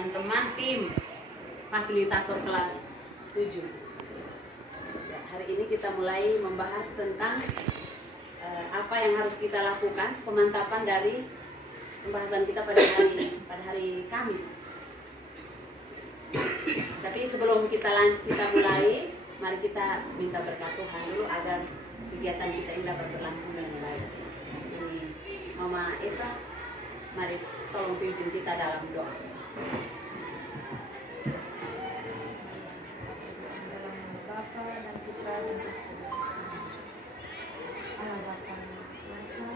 teman-teman tim fasilitator kelas 7. Ya, hari ini kita mulai membahas tentang apa yang harus kita lakukan, pemantapan dari pembahasan kita pada hari Kamis. Tapi sebelum kita mulai, mari kita minta berkat Tuhan dulu agar kegiatan kita ini dapat berlangsung dengan baik. Ini Mama Eva, mari tolong pimpin kita dalam doa. Bapa dan Putra dan Roh Kudus. Allah Bapa yang kuasa,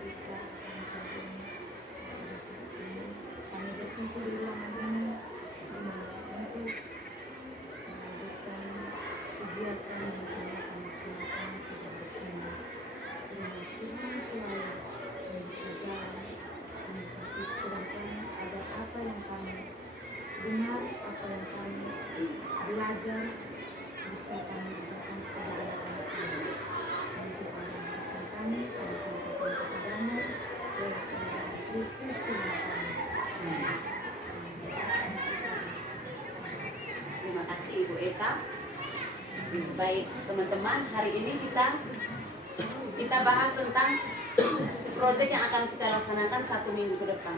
kita kami berkumpul di ruangan ini untuk melanjutkan kegiatan yang telah kami laksanakan pada bersama. Terima Tuhan selalu berjalan memperhatikan ada apa yang kami dengar, apa yang kami belajar bisa kami berikan kepada anak-anak kami. Untuk anak-anak kami, kami sampaikan kepadamu lewat Kristus Tuhan kami. Terima kasih Ibu Eka. Baik teman-teman, hari ini kita bahas tentang proyek yang akan kita laksanakan 1 minggu ke depan.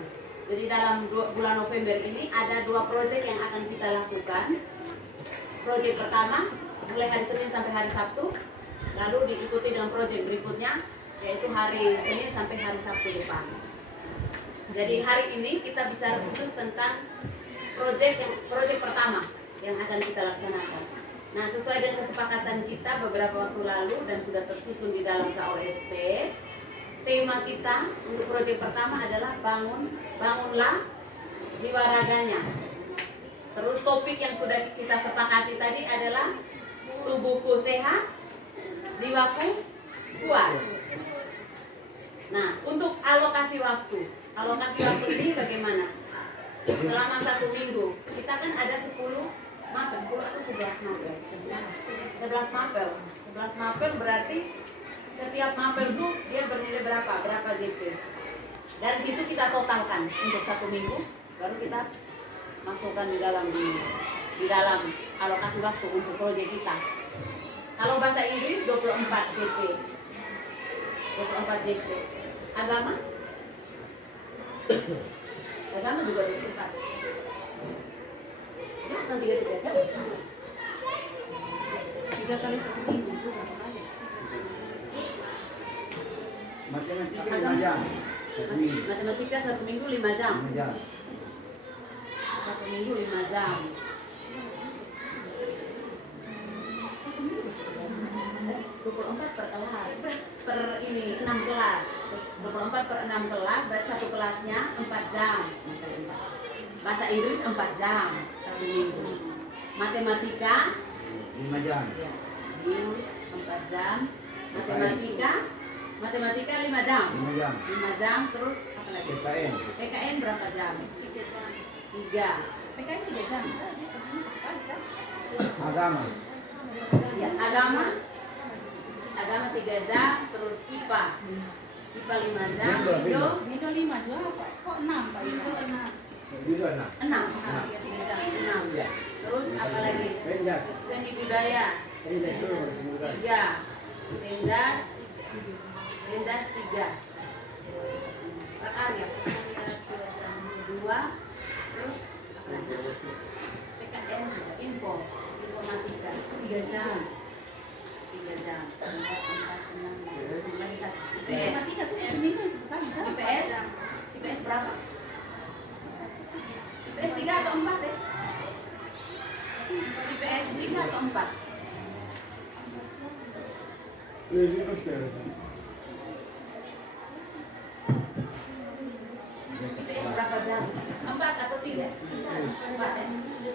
Jadi dalam bulan November ini ada 2 proyek yang akan kita lakukan. Proyek pertama mulai hari Senin sampai hari Sabtu, lalu diikuti dengan proyek berikutnya yaitu hari Senin sampai hari Sabtu depan. Jadi hari ini kita bicara khusus tentang proyek pertama yang akan kita laksanakan. Nah, sesuai dengan kesepakatan kita beberapa waktu lalu dan sudah tersusun di dalam KOSP, tema kita untuk proyek pertama adalah bangunlah jiwa raganya. Terus topik yang sudah kita sepakati tadi adalah tubuhku sehat, jiwaku kuat. Nah, untuk alokasi waktu ini bagaimana? Selama 1 minggu, kita kan ada 10 atau 11 mapel. 11 mapel. 11 mapel berarti setiap mapel itu dia bernilai berapa JP. Dari situ kita totalkan untuk 1 minggu, baru kita masukkan di dalam alokasi waktu untuk proyek kita. Kalau bahasa Inggris 24 JP. 24 JP. Agama juga 24. Ya, kan 3 jam. 3 kali 1 minggu itu berapa kali? Matematika 5 jam. Matematika 1 minggu 5 jam. 5 jam. 1 minggu 5 jam. 24 per kelas. Per ini 6 kelas. 24 per 6 kelas, berarti 1 kelasnya 4 jam. Bahasa Inggris 4 jam 1 minggu. Matematika 5 jam. ya, 4 jam. Matematika 5 jam. 5 jam. 5 jam, terus apa lagi? PKN. PKN berapa jam? 3. PKN 3 jam. Agama. Ya, agama 3 jam, terus IPA 5 jam, Indo 5 juga apa? Kok 6 Pak Indo? juga 6 jam. Ya. Terus apa lagi? Penjas. Seni budaya 3. Penjas 3. Prakarya 2. Terus apa lagi? PKN juga, informatika 3 jam. 3 jam. 4, 6, lagi 1. Matematika tuh seminggu bukan bisa. IPS berapa? IPS 3 atau 4 ya? IPS 3 atau 4? IPS berapa jam? 4 atau 3? 4 ya?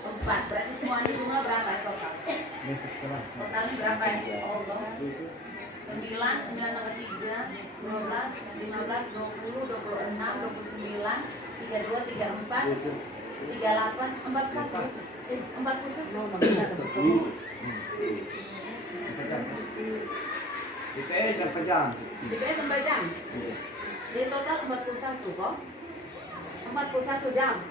4, berarti semuanya jumlah berapa ya total? Totalnya berapa ya? 9 tambah 3, 12, 15, 20, 26, 29, 32, 34, 38, 41. 41. IPS berapa jam? IPS 4 jam. Di total 41 kok. 41 jam.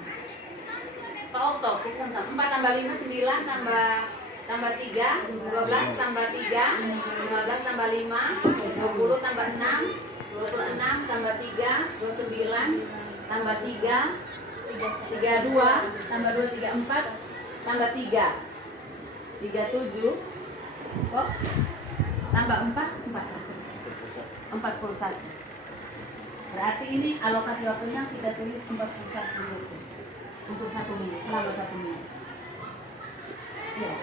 Pak Okto, 4 tambah 5, 9, tambah 3, 12 tambah 3, 15 tambah 5, 20 tambah 6, 26 tambah 3, 29 tambah 3, 32 tambah 2, 34 tambah 3, 37 kok tambah 4, 41. Berarti ini alokasi waktunya kita tulis 41 menit untuk 1 minggu, selama 1 minggu. Ya.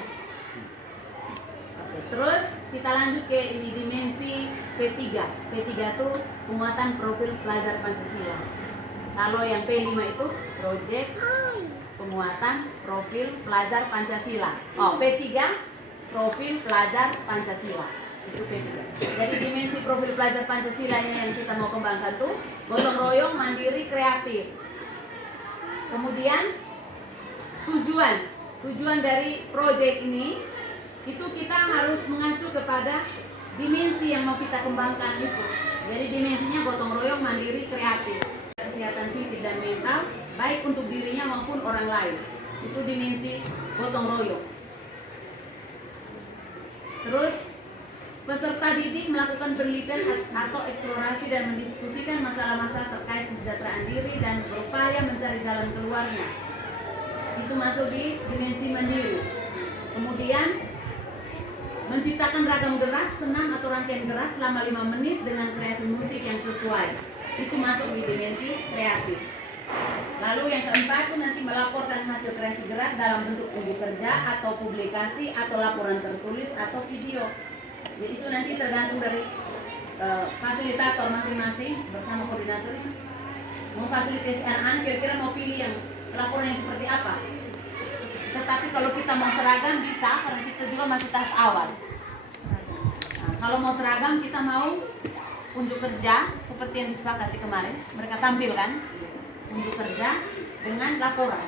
Oke, terus kita lanjut ke ini dimensi P3. P3 itu penguatan profil pelajar Pancasila. Kalau yang P5 itu proyek penguatan profil pelajar Pancasila. Oh, P3 profil pelajar Pancasila. Itu P3. Jadi dimensi profil pelajar Pancasilanya yang kita mau kembangkan tuh gotong royong, mandiri, kreatif. Kemudian tujuan dari proyek ini itu kita harus mengacu kepada dimensi yang mau kita kembangkan itu. Jadi dimensinya gotong royong, mandiri, kreatif, kesehatan fisik dan mental baik untuk dirinya maupun orang lain. Itu dimensi gotong royong. Terus peserta didik melakukan penelitian atau eksplorasi dan mendiskusikan masalah-masalah terkait kesejahteraan diri dan berupaya mencari jalan keluarnya. Itu masuk di dimensi mandiri. Kemudian menciptakan ragam gerak, senam atau rangkaian gerak selama 5 menit dengan kreasi musik yang sesuai. Itu masuk di dimensi kreatif. Lalu yang keempat itu nanti melaporkan hasil kreasi gerak dalam bentuk uji kerja atau publikasi atau laporan tertulis atau video. Jadi itu nanti tergantung dari fasilitator masing-masing bersama koordinatornya. Mau fasilitasi anak-anak kira-kira mau pilih yang laporan yang seperti apa. Tetapi kalau kita mau seragam bisa, karena kita juga masih tahap awal. Nah, kalau mau seragam kita mau unjuk kerja seperti yang disepakati kemarin. Mereka tampilkan unjuk kerja dengan laporan.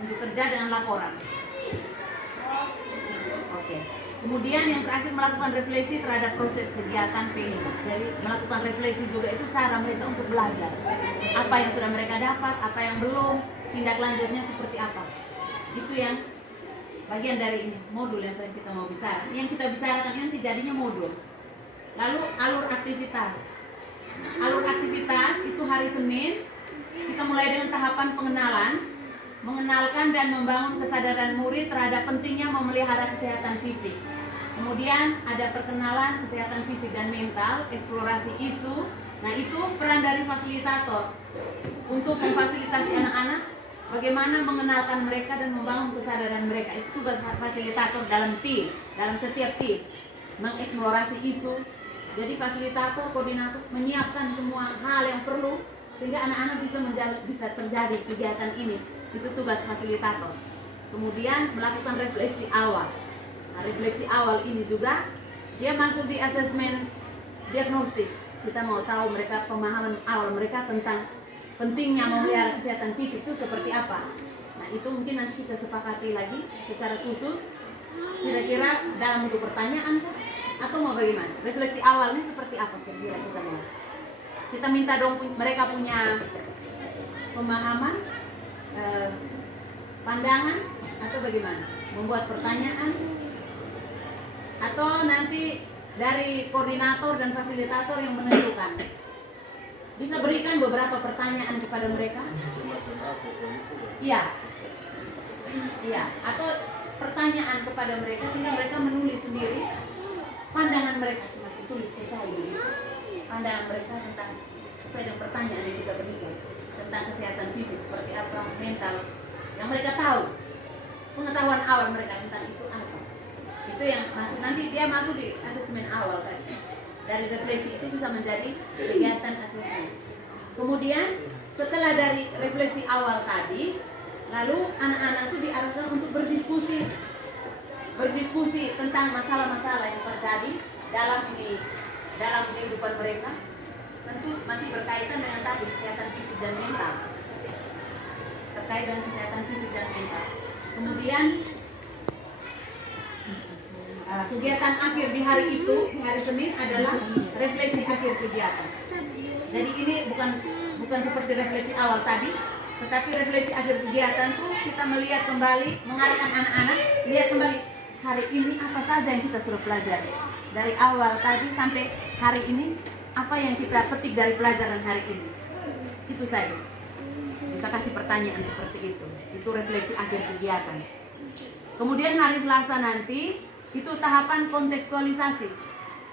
Unjuk kerja dengan laporan. Oke. Kemudian yang terakhir melakukan refleksi terhadap proses kegiatan P5. Jadi melakukan refleksi juga itu cara mereka untuk belajar. Apa yang sudah mereka dapat, apa yang belum, tindak lanjutnya seperti apa. Itu yang bagian dari ini, modul yang sering kita mau bicara. Yang kita bicarakan ini jadinya modul. Lalu alur aktivitas. Alur aktivitas itu hari Senin kita mulai dengan tahapan pengenalan, mengenalkan dan membangun kesadaran murid terhadap pentingnya memelihara kesehatan fisik. Kemudian ada perkenalan kesehatan fisik dan mental, eksplorasi isu. Nah itu peran dari fasilitator untuk memfasilitasi anak-anak bagaimana mengenalkan mereka dan membangun kesadaran mereka. Itu tugas fasilitator dalam tim, dalam setiap tim, mengeksplorasi isu. Jadi fasilitator, koordinator menyiapkan semua hal yang perlu sehingga anak-anak bisa terjadi kegiatan ini. Itu tugas fasilitator. Kemudian melakukan refleksi awal. Nah, refleksi awal ini juga dia masuk di asesmen diagnostik. Kita mau tahu mereka pemahaman awal mereka tentang pentingnya memelihara kesehatan fisik itu seperti apa. Nah itu mungkin nanti kita sepakati lagi secara khusus. Kira-kira dalam bentuk pertanyaan kah? Atau mau bagaimana? Refleksi awalnya seperti apa kira-kira kita mau? Kita minta dong mereka punya pemahaman, pandangan atau bagaimana? Membuat pertanyaan atau nanti dari koordinator dan fasilitator yang menentukan. Bisa berikan beberapa pertanyaan kepada mereka? Iya. Iya, atau pertanyaan kepada mereka tinggal mereka menulis sendiri pandangan mereka semacam tulis esai begitu. Pandangan mereka tentang sesuai dengan pertanyaan yang kita berikan tentang kesehatan fisik seperti apa, mental yang mereka tahu. Pengetahuan awal mereka tentang itu apa. Itu yang masuk nanti dia masuk di asesmen awal tadi. Dari refleksi itu bisa menjadi kegiatan asesmen. Kemudian setelah dari refleksi awal tadi, lalu anak-anak itu diarahkan untuk berdiskusi tentang masalah-masalah yang terjadi dalam kehidupan mereka. Tentu masih berkaitan dengan tadi kesehatan fisik dan mental. Terkait dengan kesehatan fisik dan mental. Kemudian kegiatan akhir di hari itu, di hari Senin adalah refleksi akhir kegiatan. Jadi ini bukan seperti refleksi awal tadi, Tetapi refleksi akhir kegiatan tuh kita melihat kembali, mengarahkan anak-anak lihat kembali hari ini apa saja yang kita sudah pelajari dari awal tadi sampai hari ini, apa yang kita petik dari pelajaran hari ini. Itu saja. Bisa kasih pertanyaan seperti itu refleksi akhir kegiatan. Kemudian hari Selasa nanti itu tahapan kontekstualisasi.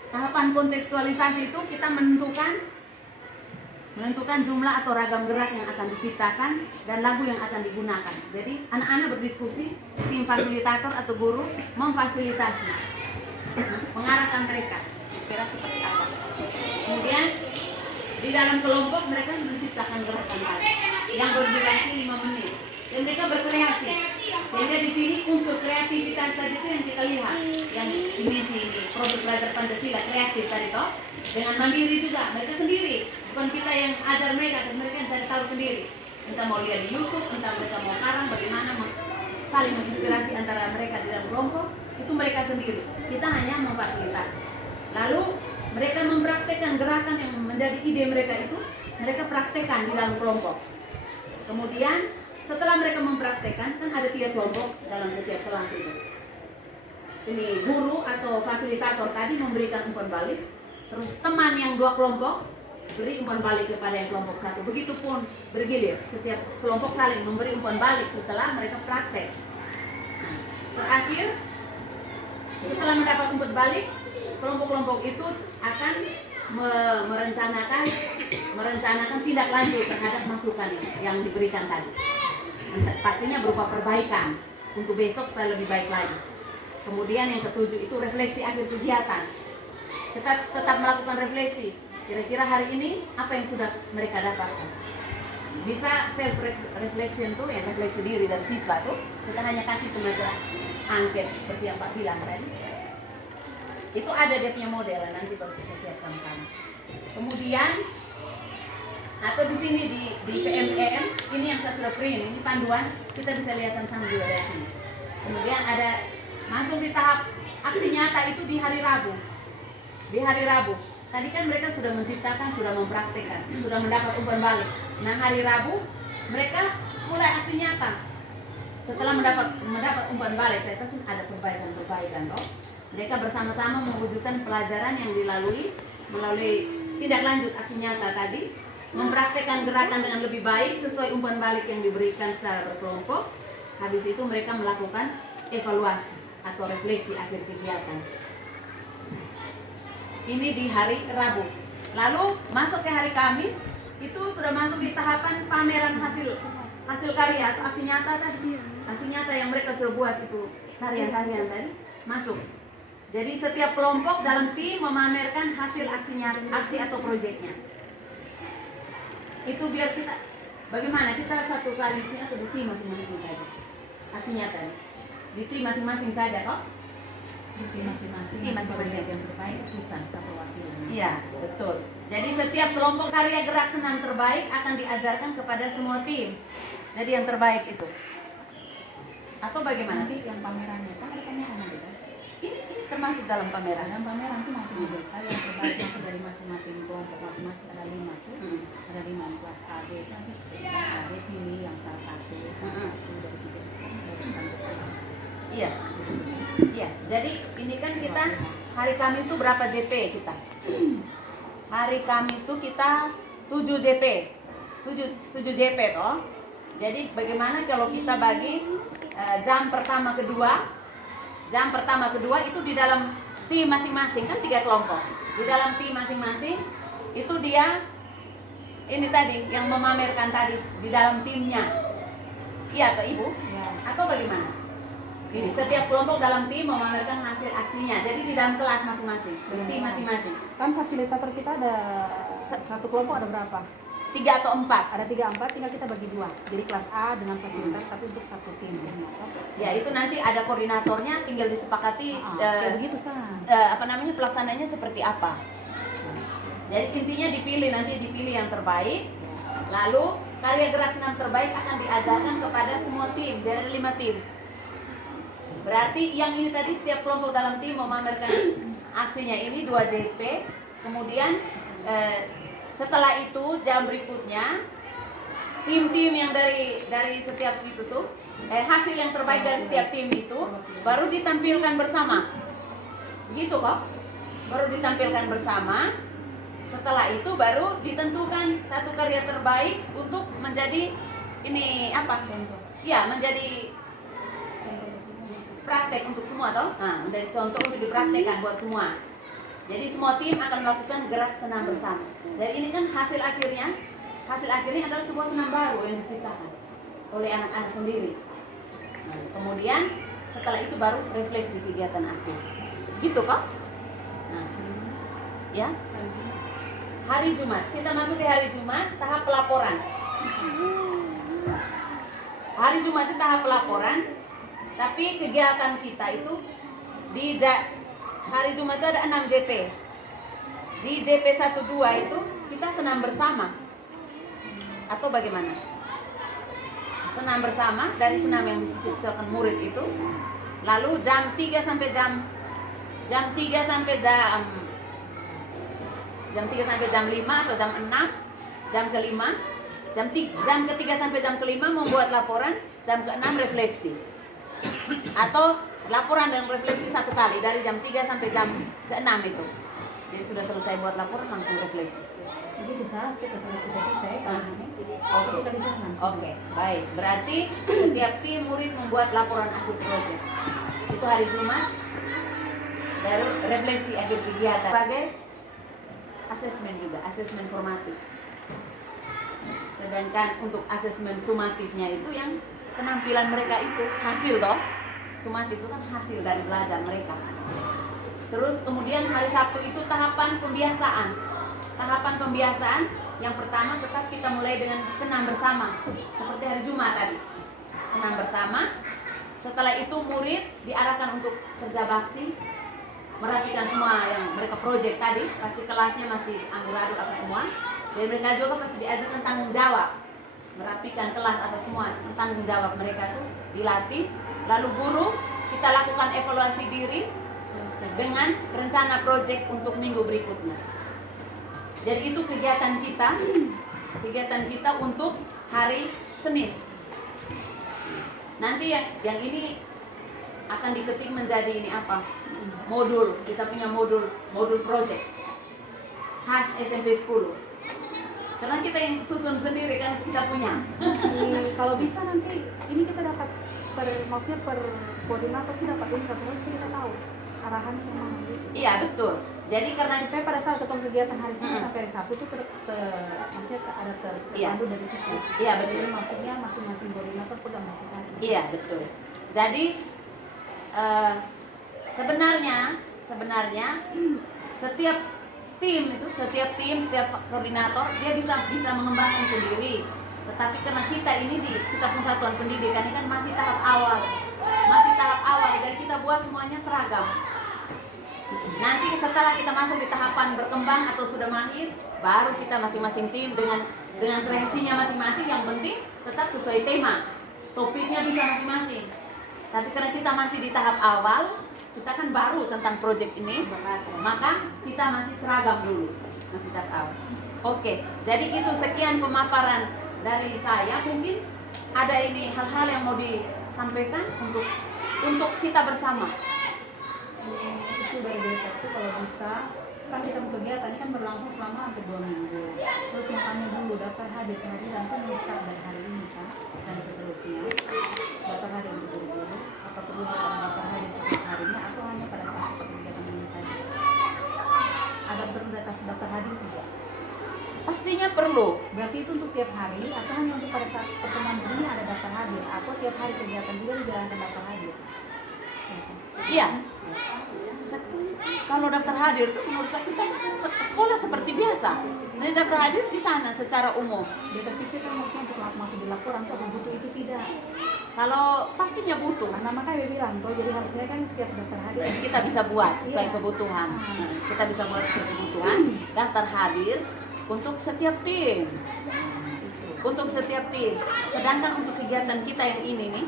Tahapan kontekstualisasi itu kita menentukan jumlah atau ragam gerak yang akan diciptakan dan lagu yang akan digunakan. Jadi anak-anak berdiskusi, tim fasilitator atau guru memfasilitasi, mengarahkan mereka kira seperti apa. Kemudian di dalam kelompok mereka menciptakan gerakan yang berdurasi 5 menit dan mereka berkreasi. Sehingga di sini unsur kreativitas tadi itu yang kita lihat, yang dimensi ini produk belajar Pancasila kreatif tadi toh, dengan mandiri juga mereka sendiri, bukan kita yang ajar mereka, dan mereka yang cari tahu sendiri. Entah mau lihat di YouTube, entah mereka mau karang, bagaimana saling menginspirasi antara mereka di dalam kelompok, itu mereka sendiri. Kita hanya memfasilitasi. Lalu mereka mempraktekkan gerakan yang menjadi ide mereka itu, mereka praktekkan di dalam kelompok. Kemudian setelah mereka mempraktekkan, kan ada 3 kelompok dalam setiap kelas itu. Ini guru atau fasilitator tadi memberikan umpan balik, terus teman yang 2 kelompok beri umpan balik kepada yang kelompok 1. Begitupun bergilir, setiap kelompok saling memberi umpan balik setelah mereka praktek. Nah, terakhir, setelah mendapat umpan balik, kelompok-kelompok itu akan merencanakan tindak lanjut terhadap masukan yang diberikan tadi. Pastinya berupa perbaikan untuk besok supaya lebih baik lagi. Kemudian yang ketujuh itu refleksi akhir kegiatan. Tetap melakukan refleksi. Kira-kira hari ini apa yang sudah mereka dapatkan? Bisa self reflection tuh, yang refleksi diri dari siswa tuh. Kita hanya kasih semacam angket seperti yang Pak bilang tadi. Itu ada dia punya model, nanti baru kita siap sama-sama. Kemudian atau di sini di PMM ini yang saya sudah print, ini panduan, kita bisa lihat sama-sama juga dari sini. Kemudian ada masuk di tahap aksi nyata itu di hari Rabu. Di hari Rabu. Tadi kan mereka sudah menciptakan, sudah mempraktekkan, sudah mendapat umpan balik. Nah, hari Rabu mereka mulai aksi nyata. Setelah mendapat umpan balik, ternyata ada perbaikan loh. Mereka bersama-sama mewujudkan pelajaran yang dilalui melalui tindak lanjut aksi nyata tadi, mempraktekkan gerakan dengan lebih baik sesuai umpan balik yang diberikan secara berkelompok. Habis itu mereka melakukan evaluasi atau refleksi akhir kegiatan. Ini di hari Rabu. Lalu masuk ke hari Kamis, itu sudah masuk di tahapan pameran hasil karya atau aksi nyata tadi. Aksi nyata yang mereka sudah buat itu, tarian-tarian tadi masuk. Jadi setiap kelompok dalam tim memamerkan hasil aksi atau proyeknya. Itu biar kita, bagaimana kita satu kali di sini atau di tim masing-masing saja. Aksi nyata di tim masing-masing saja kok. Di tim masing-masing. Tim masing-masing yang terbaik utusan satu wakil. Iya, betul. Jadi setiap kelompok karya gerak senam terbaik akan diajarkan kepada semua tim. Jadi yang terbaik itu. Atau bagaimana? Nanti yang pamerannya kan ada pameran gitu. Ini termasuk dalam pameran. Dalam pameran itu masih detail yang terbaik masuk dari masing-masing kelompok, masing-masing ada 5 tuh. Ada 5 yang kelas A, B, nanti A, B pilih yang salah satu, satu dari 3 dari standar. Iya. Iya. Jadi ini kan kita hari Kamis itu berapa JP kita? Hari Kamis itu kita 7 JP. 7 JP toh. Jadi bagaimana kalau kita bagi jam pertama kedua itu di dalam tim masing-masing, kan 3 kelompok. Di dalam tim masing-masing itu dia ini tadi yang memamerkan tadi di dalam timnya. Iya atau Ibu? Ya. Atau bagaimana? Ini setiap kelompok dalam tim memamerkan hasil aksinya. Jadi di dalam kelas masing-masing, di tim masing-masing. Kan fasilitator kita ada satu kelompok ada berapa? 3 atau 4. Ada 3, 4, tinggal kita bagi 2. Jadi kelas A dengan fasilitator tapi untuk satu tim. Ya itu nanti ada koordinatornya, tinggal disepakati Kayak begitu San. pelaksananya seperti apa. Jadi intinya dipilih yang terbaik. Lalu karya gerak senam terbaik akan diajarkan kepada semua tim. Jadi ada 5 tim. Berarti yang ini tadi setiap kelompok dalam tim memamerkan aksinya ini 2 JP. Kemudian setelah itu jam berikutnya tim-tim yang dari setiap itu tuh, hasil yang terbaik dari setiap tim itu baru ditampilkan bersama. Gitu kok. Baru ditampilkan bersama. Setelah itu baru ditentukan satu karya terbaik untuk menjadi ini apa? Ya, menjadi praktek untuk semua toh. Nah, menjadi contoh untuk dipraktekkan buat semua. Jadi semua tim akan melakukan gerak senam bersama. Jadi ini kan hasil akhirnya adalah sebuah senam baru yang diciptakan oleh anak-anak sendiri. Nah, kemudian setelah itu baru refleksi kegiatan aku. Gitu kok? Nah, ya. Hari Jumat, kita masuk di hari Jumat, tahap pelaporan. Hari Jumat itu tahap pelaporan, tapi kegiatan kita itu hari Jumat itu ada 6 JP. Di JP 12 itu kita senam bersama. Atau bagaimana? Senam bersama, dari senam yang disisipkan murid itu. Lalu jam 3 sampai jam 5 atau jam 6, jam ke-5, jam ke-3 sampai jam ke-5 membuat laporan, jam ke-6 refleksi. Atau laporan dan refleksi satu kali dari jam 3 sampai jam ke-6 itu. Jadi sudah selesai buat laporan langsung refleksi. Jadi bisa kita selesai. Oke, baik. Berarti setiap tim murid membuat laporan akhir proyek. Itu hari Jumat. Baru refleksi akhir kegiatan. Sebagai asesmen juga, asesmen formatif. Sedangkan untuk asesmen sumatifnya itu yang penampilan mereka itu hasil toh. Sumatif itu kan hasil dari belajar mereka. Terus kemudian hari Sabtu itu tahapan pembiasaan. Tahapan pembiasaan yang pertama tetap kita mulai dengan senam bersama. Seperti hari Jumat tadi. Senam bersama. Setelah itu murid diarahkan untuk kerja bakti. Merapikan semua yang mereka proyek tadi. Pasti kelasnya masih amburadul apa semua. Dan mereka juga pasti diajarkan tanggung jawab. Merapikan kelas apa semua. Tanggung jawab mereka tuh dilatih. Lalu guru kita lakukan evaluasi diri dengan rencana proyek untuk minggu berikutnya. Jadi itu kegiatan kita untuk hari Senin. Nanti yang ini akan diketik menjadi ini apa? Modul. Kita punya modul proyek khas SMP 10. Karena kita yang susun sendiri kan kita punya. Kalau bisa nanti ini kita dapat per koordinator kita dapat ini terus kita tahu arahan kemana gitu. Iya betul. Jadi karena supaya pada saat ketemu kegiatan hari Senin sampai hari Sabtu itu maksudnya ada terpandu dari situ. Iya betul. Jadi maksudnya masing-masing koordinator pegang satu. Iya betul. Jadi sebenarnya setiap setiap koordinator dia bisa mengembangkan sendiri. Tetapi karena kita pun satuan pendidikan ini kan masih tahap awal, jadi kita buat semuanya seragam. Nanti setelah kita masuk di tahapan berkembang atau sudah mahir, baru kita masing-masing tim dengan kreasinya masing-masing. Yang penting tetap sesuai tema, topiknya bisa masing-masing. Tapi karena kita masih di tahap awal, kita kan baru tentang proyek ini, maka kita masih seragam dulu, masih tahap awal. Oke, jadi itu sekian pemaparan dari saya. Mungkin ada ini hal-hal yang mau disampaikan untuk kita bersama. Itu dari satu kalau bisa kan kita kegiatan kan berlangsung selama hampir 2 minggu. Terus makanya dulu daftar hadir kehadiran kan bisa dari hari ini kan dan seterusnya. Daftar hadir dulu. Apa perlu daftar hadir setiap harinya atau hanya pada saat kegiatan ini saja? Ada perlu daftar hadir tidak? Pastinya perlu. Berarti itu untuk tiap hari atau hanya untuk pada saat pertemuan ini ada daftar hadir atau tiap hari kegiatan juga dijalankan daftar hadir? Iya. Kalau daftar hadir itu menurut saya kita sekolah seperti biasa. Saya daftar hadir di sana secara umum. Dia terpikir kan maksudnya untuk masuk di laporan tuh butuh itu tidak? Kalau pastinya butuh. Karena makanya dia bilang, kalau jadi harusnya kan setiap daftar hadir Kita bisa buat sesuai kebutuhan. Kita bisa buat sesuai kebutuhan. Daftar hadir untuk setiap tim. Sedangkan untuk kegiatan kita yang ini nih,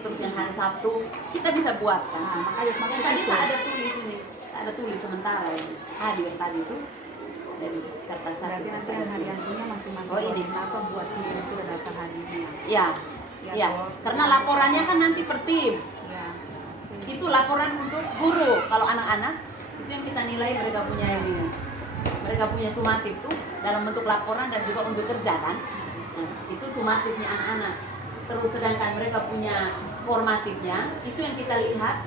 terus yang hari Sabtu kita bisa buat kan. Makanya tadi ada tulis ini, ada tulis sementara ini hadir tadi itu dari kertas Berarti nanti yang hariannya masing-masing Oh, ini. koordinator buat sendiri sudah daftar harinya. Ya, Ya, ya. toh. Karena laporannya kan nanti per tim. Ya. Itu laporan untuk guru. Kalau anak-anak itu yang kita nilai mereka punya ini. Mereka punya sumatif tuh dalam bentuk laporan dan juga untuk kerja kan. Nah, itu sumatifnya anak-anak. Terus sedangkan mereka punya formatifnya, itu yang kita lihat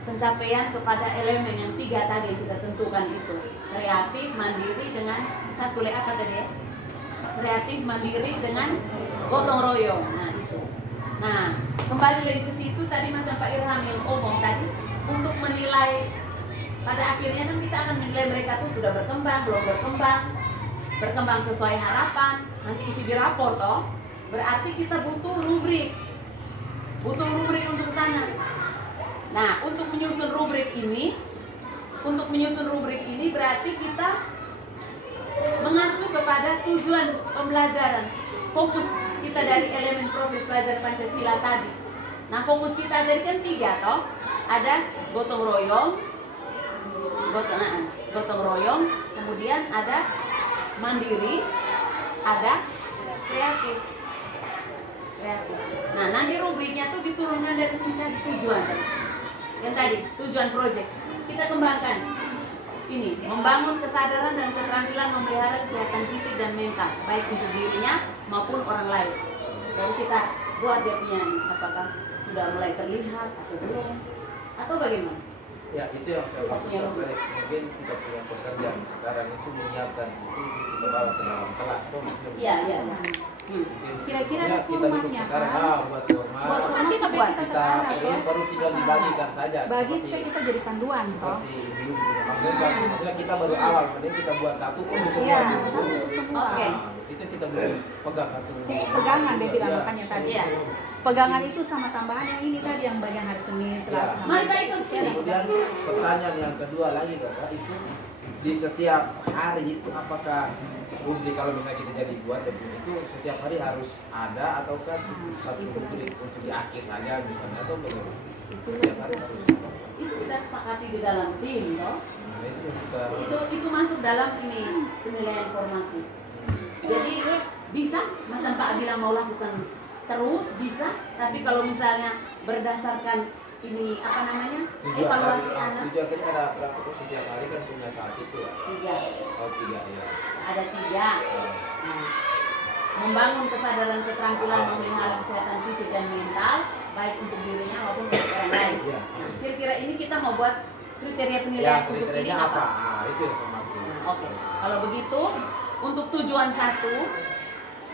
pencapaian kepada elemen yang 3 tadi yang kita tentukan itu. Kreatif, mandiri dengan satu lea kata dia. Kreatif, mandiri dengan gotong royong. Nah, itu. Nah, kembali lagi ke situ tadi macam Pak Irham yang ngomong tadi untuk menilai pada akhirnya kan kita akan menilai mereka tuh sudah berkembang, belum berkembang sesuai harapan, nanti isi di rapor toh. Berarti kita butuh rubrik untuk sana. Nah, untuk menyusun rubrik ini berarti kita mengacu kepada tujuan pembelajaran. Fokus kita dari elemen profil pelajaran Pancasila tadi. Nah, fokus kita tadi kan 3 toh. Ada gotong royong, kemudian ada mandiri, ada kreatif. Nah, nanti rubriknya tuh diturunkan dari sini tadi tujuan. Yang tadi tujuan proyek kita kembangkan. Ini membangun kesadaran dan keterampilan memelihara kesehatan fisik dan mental baik untuk dirinya maupun orang lain. Lalu kita buat dia punya ini, apakah sudah mulai terlihat atau belum atau bagaimana? Ya, itu yang saya maksudkan. Mungkin kita punya pekerjaan sekarang itu menyiapkan itu kita bawa ke dalam kelas. Iya. Kira-kira Ya, ada kita duduk formatnya sekarang kan? buat format. Buat Nanti kita sampai buat. kita Kita baru tinggal dibagikan saja. bagi supaya kita jadi panduan toh. Seperti dulu maksudnya kita baru awal, kemudian kita buat satu untuk semua. Iya, dulu. satu untuk semua. Oke. Nah, itu kita belum pegang satu. Pegangan dia bilang Iya. makanya tadi. Iya. Pegangan itu sama tambahan yang ini tadi yang bagian hari Senin, Selasa. Iya. Mari kita ikut sini. Kemudian pertanyaan yang kedua lagi Bapak, itu di setiap hari itu apakah rubrik kalau misalnya kita jadi buat itu setiap hari harus ada ataukah satu rubrik untuk di akhir saja misalnya atau bagaimana? Setiap hari harus. Itu kita sepakati di dalam tim toh. Nah, itu juga Itu masuk dalam ini penilaian formatif. Jadi bisa macam Pak bilang mau lakukan terus bisa, tapi kalau misalnya berdasarkan ini apa namanya evaluasi anak tujuh hari ada berapa tuh setiap hari kan punya saat itu ya? 3 Oh 3 ya. ada 3. Nah, membangun kesadaran keterampilan memelihara kesehatan fisik dan mental baik untuk dirinya maupun untuk orang lain. Iya. Nah, kira-kira ini kita mau buat kriteria Ya penilaian untuk ini kriterianya apa? apa? Ah itu yang sama aku. Nah, oke. Kalau begitu untuk tujuan 1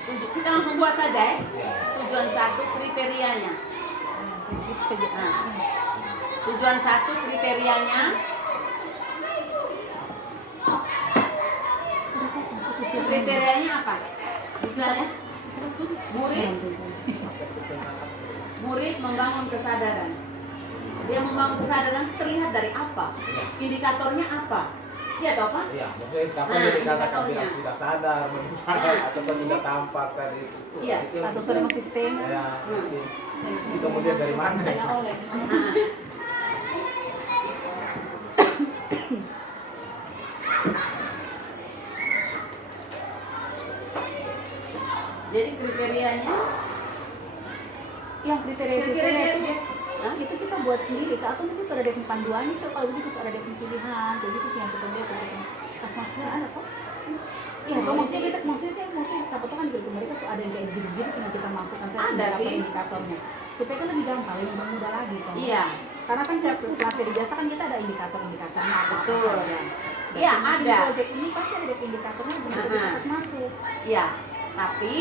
kita langsung buat saja ya. Iya. Tujuan 1 kriterianya. Nah, tujuan 1 kriterianya apa? Misalnya murid membangun kesadaran. Dia membangun kesadaran terlihat dari apa? Indikatornya apa? Iya toh Pak? Iya, maksudnya kapan Nah, dia dikatakan indikatornya. bilang sudah sadar, belum sadar, Nah, atau sudah tampak tadi itu. Iya, itu Atau sudah konsisten. ya, itu kemudian dari mana? Nah, jadi kriterianya Yang kriteria-kriteria itu, Hah? itu kita buat sendiri. Atau itu sudah ada panduannya, so, kalau begitu sudah ada pilihan. Jadi itu yang kita lihat pas maksudnya ada kok. Iya, toh maksudnya kita foto kan gitu. Mereka sudah ada yang kayak gini-gini yang kita masukkan saja Ada indikator sih. indikatornya. Supaya kan lebih gampang, lebih mudah lagi. Toh. Iya, Karena kan materi biasa kan kita ada indikator-indikatornya. Betul. saja. Iya, Dan di ada. project ini pasti ada indikatornya benar Nah. masuk. iya. Tapi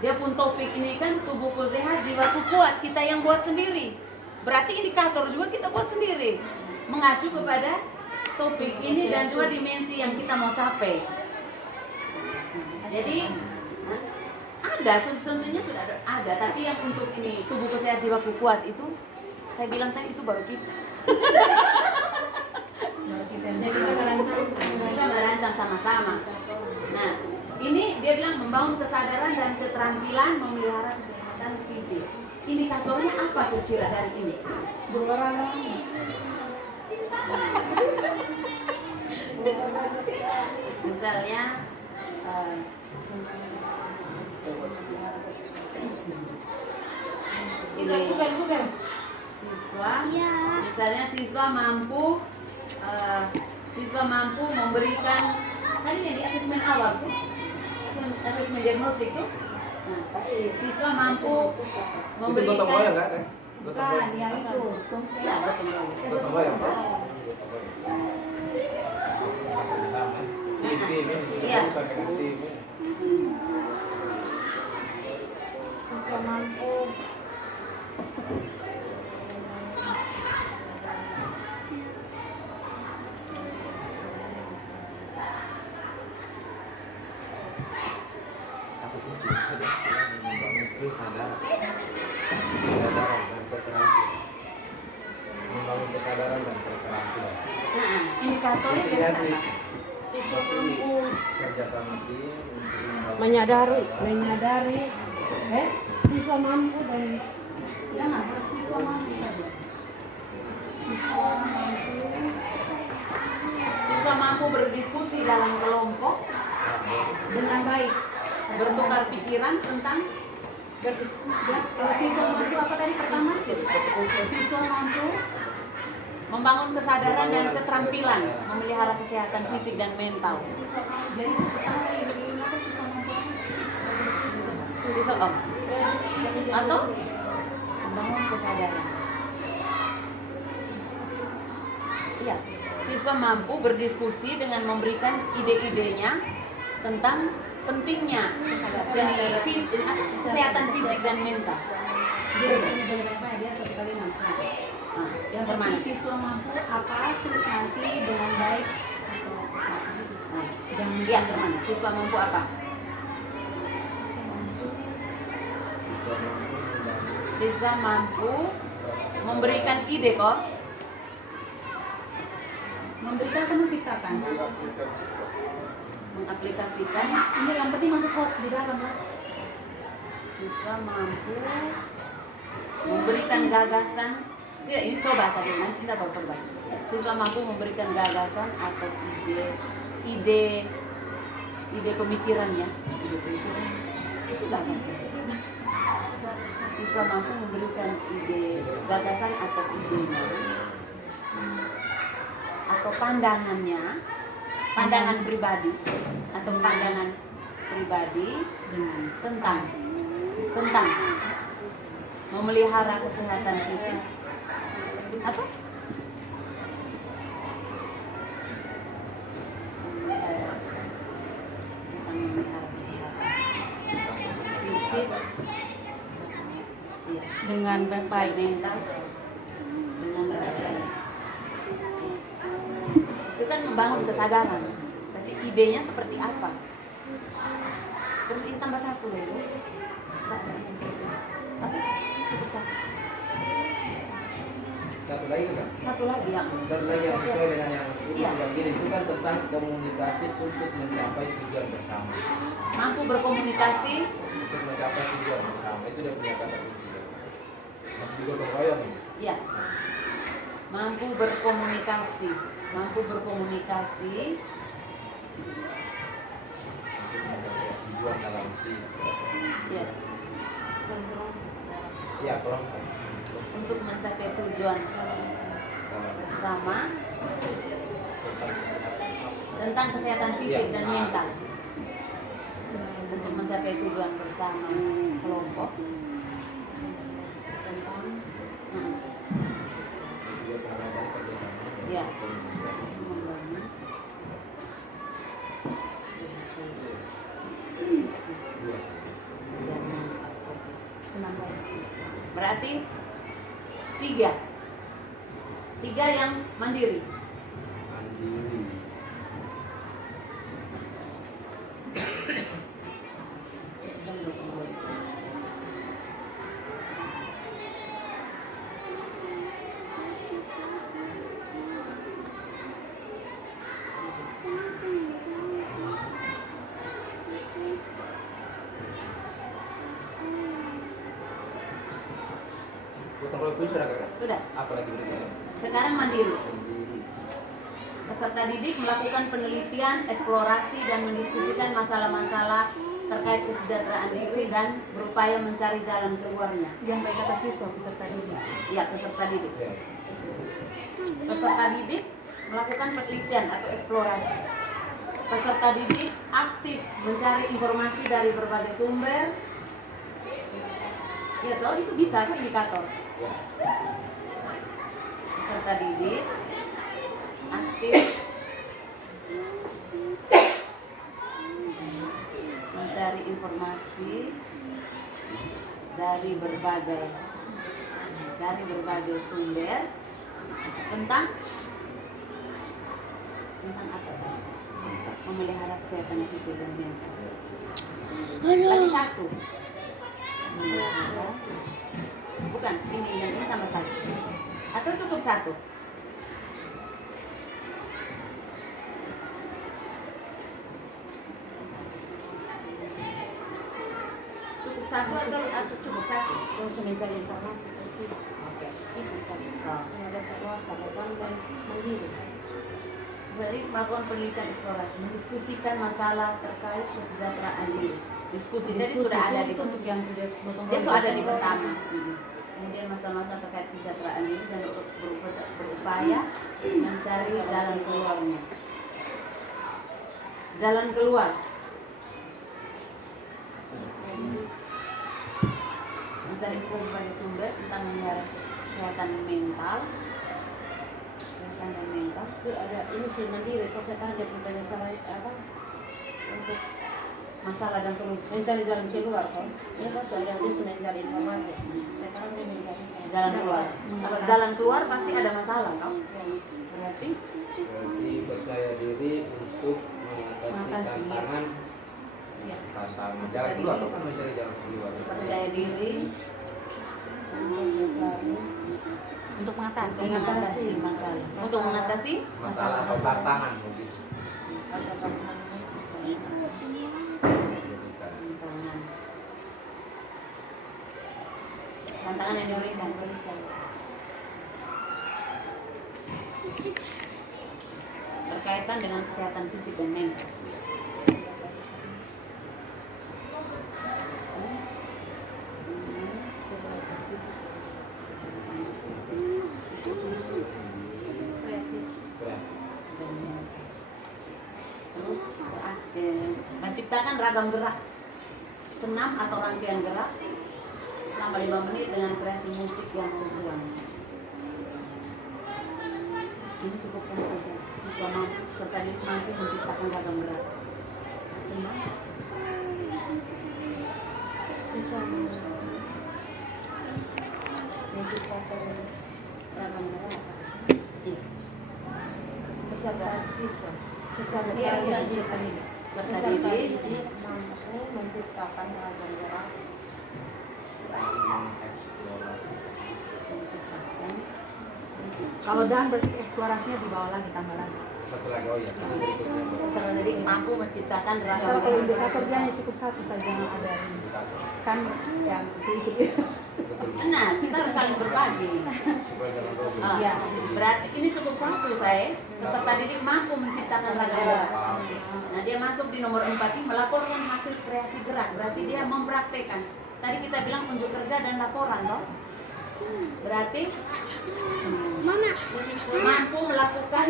dia pun topik ini kan tubuhku sehat, jiwaku kuat, kita yang buat sendiri. Berarti indikator juga kita buat sendiri. Mengacu kepada topik ini dan juga dimensi yang kita mau capai. Jadi ada, contohnya sudah ada, tapi yang untuk ini tubuhku sehat, jiwaku kuat itu saya bilang tadi itu baru kita. Jadi kita merancang sama-sama. Nah, ini dia bilang membangun kesadaran dan keterampilan memelihara kesehatan fisik. Indikatornya apa kira-kira dari ini? Bisa misalnya ini siswa, misalnya siswa mampu memberikan tadi yang di asesmen awal tuh, asesmen diagnostik tuh. Nah, siswa mampu Itu gotong royong memberikan kan? Gotong Bukan, royong. yang itu. ya gotong royong. Gotong royong kan? Tim ini Iya. urusan dengan tim. Siswa mampu Aku kunci itu dia membangun kesadaran dan keterampilan. Membangun kesadaran dan keterampilan. Nah, indikatornya Iya, kayak Tri. apa? siswa mampu Kerja sama tim untuk membangun menyadari siswa mampu dan jangan harus siswa mampu saja. Siswa mampu berdiskusi dalam kelompok dengan baik bertukar pikiran tentang berdiskusi. Kalau siswa mampu apa tadi pertama? siswa mampu membangun kesadaran dan keterampilan memelihara kesehatan fisik dan mental. Jadi pertama ini apa siswa mampu? Siswa atau membangun kesadaran. Iya, siswa mampu berdiskusi dengan memberikan ide-idenya tentang pentingnya kesehatan fisik dan mental. Dia apa ya? Dia 1 kali 6 sama. Nah, Yang pertama. pertama siswa mampu apa terus nanti dengan baik atau apa? Nah, yang dia kemana? Siswa mampu apa? Siswa mampu memberikan ide kok. Memberikan atau menciptakan? Mengaplikasikan. Ini yang penting masuk quotes di dalam lah. Siswa mampu memberikan gagasan. Tidak, ini coba saja nanti kita baru coba. Siswa mampu memberikan gagasan atau ide pemikirannya. Ide pemikiran itu gagasan. Siswa mampu memberikan ide gagasan atau idenya atau pandangannya, pandangan pribadi atau pandangan pribadi tentang memelihara kesehatan fisik atau tentang memelihara kesehatan fisik iya, dengan baik mental dengan baik. Itu kan membangun kesadaran. Berarti idenya seperti apa? Terus ini tambah 1 loh itu. Cukup 1. Satu lagi kan? 1 lagi yang Satu lagi yang sesuai dengan yang Iya. gini itu kan tentang komunikasi untuk mencapai tujuan bersama. mampu berkomunikasi. Untuk mencapai tujuan bersama itu udah punya kata kunci. Masih di gotong royong ini. Ya. Mampu berkomunikasi Untuk mencapai tujuan dalam tim. ya, Iya, kelompok. untuk mencapai tujuan bersama tentang kesehatan fisik dan mental. Untuk mencapai tujuan bersama kelompok tentang ya, membangun berarti 3 yang mandiri. Mandiri. Gotong royong pun sudah kakak. Sudah. Apa lagi berikutnya? Sekarang mandiri. Mandiri. Peserta didik melakukan penelitian, eksplorasi, dan mendiskusikan masalah-masalah terkait kesejahteraan diri dan berupaya mencari jalan keluarnya. Yang baik kata siswa peserta didik. Ya, peserta didik. Ya. Peserta didik melakukan penelitian atau eksplorasi. Peserta didik aktif mencari informasi dari berbagai sumber. Ya, toh itu bisa kan indikator. Ya. Peserta didik aktif mencari informasi dari berbagai sumber tentang apa? Memelihara kesehatan fisik dan mental. Lagi satu. Bukan, ini tambah satu. Atau cukup satu? Cukup satu atau cukup satu? Untuk mencari informasi itu. Oke. Itu kan. Oh. Ada perluasan dan mandiri. Jadi melakukan penelitian eksplorasi, mendiskusikan masalah terkait kesejahteraan diri. Diskusi jadi sudah ada di untuk yang tidak dia sudah ada di pertama. Kemudian masalah-masalah terkait kesejahteraan diri dan berupaya mencari jalan keluarnya. Jalan keluar. Mencari berbagai sumber tentang memelihara kesehatan mental. Kesehatan dan mental. ada ini sih mandiri kesehatan dan mencari salah apa untuk Masalah dan solusi. mencari jalan keluar kan. Ini kan soalnya dia sudah mencari informasi. Sekarang dia mencari Jalan keluar. Kalau jalan keluar pasti ada masalah, kan? Berarti Percaya diri untuk mengatasi tantangan. ya, Tantangan jalan keluar atau kan mencari jalan keluar. percaya diri untuk mengatasi masalah. Untuk mengatasi Masalah atau tantangan mungkin. tantangan. Tantangan yang diberikan. Berkaitan dengan kesehatan fisik dan mental. Terus menciptakan ragam gerak, senam atau rangkaian gerak selama 5 menit dengan kreasi musik yang sesuai. Ini cukup sampai siswa mampu serta mampu menciptakan ragam gerak. Senam. siswa menciptakan ragam gerak. Iya. Kesehatan siswa. Kesehatan Iya, iya, didik. iya. Serta Peserta didik. didik mampu menciptakan ragam gerak. Mengeksplorasi. Menciptakan. Kalau dan berarti eksplorasinya di bawah lagi tambah lagi. Satu lagi oh ya. Berikutnya. Peserta didik mampu menciptakan ragam Kalau gerak. indikator dia hanya cukup satu saja yang ada kan yang sedikit ya. Nah, kita harus saling berbagi. Supaya jangan rugi. Ya, berarti ini cukup satu saya. Peserta didik mampu menciptakan ragam gerak. Nah, dia masuk di nomor 4 ini melaporkan hasil kreasi gerak. Berarti dia mempraktekkan. Tadi kita bilang unjuk kerja dan laporan, toh? Berarti mampu melakukan,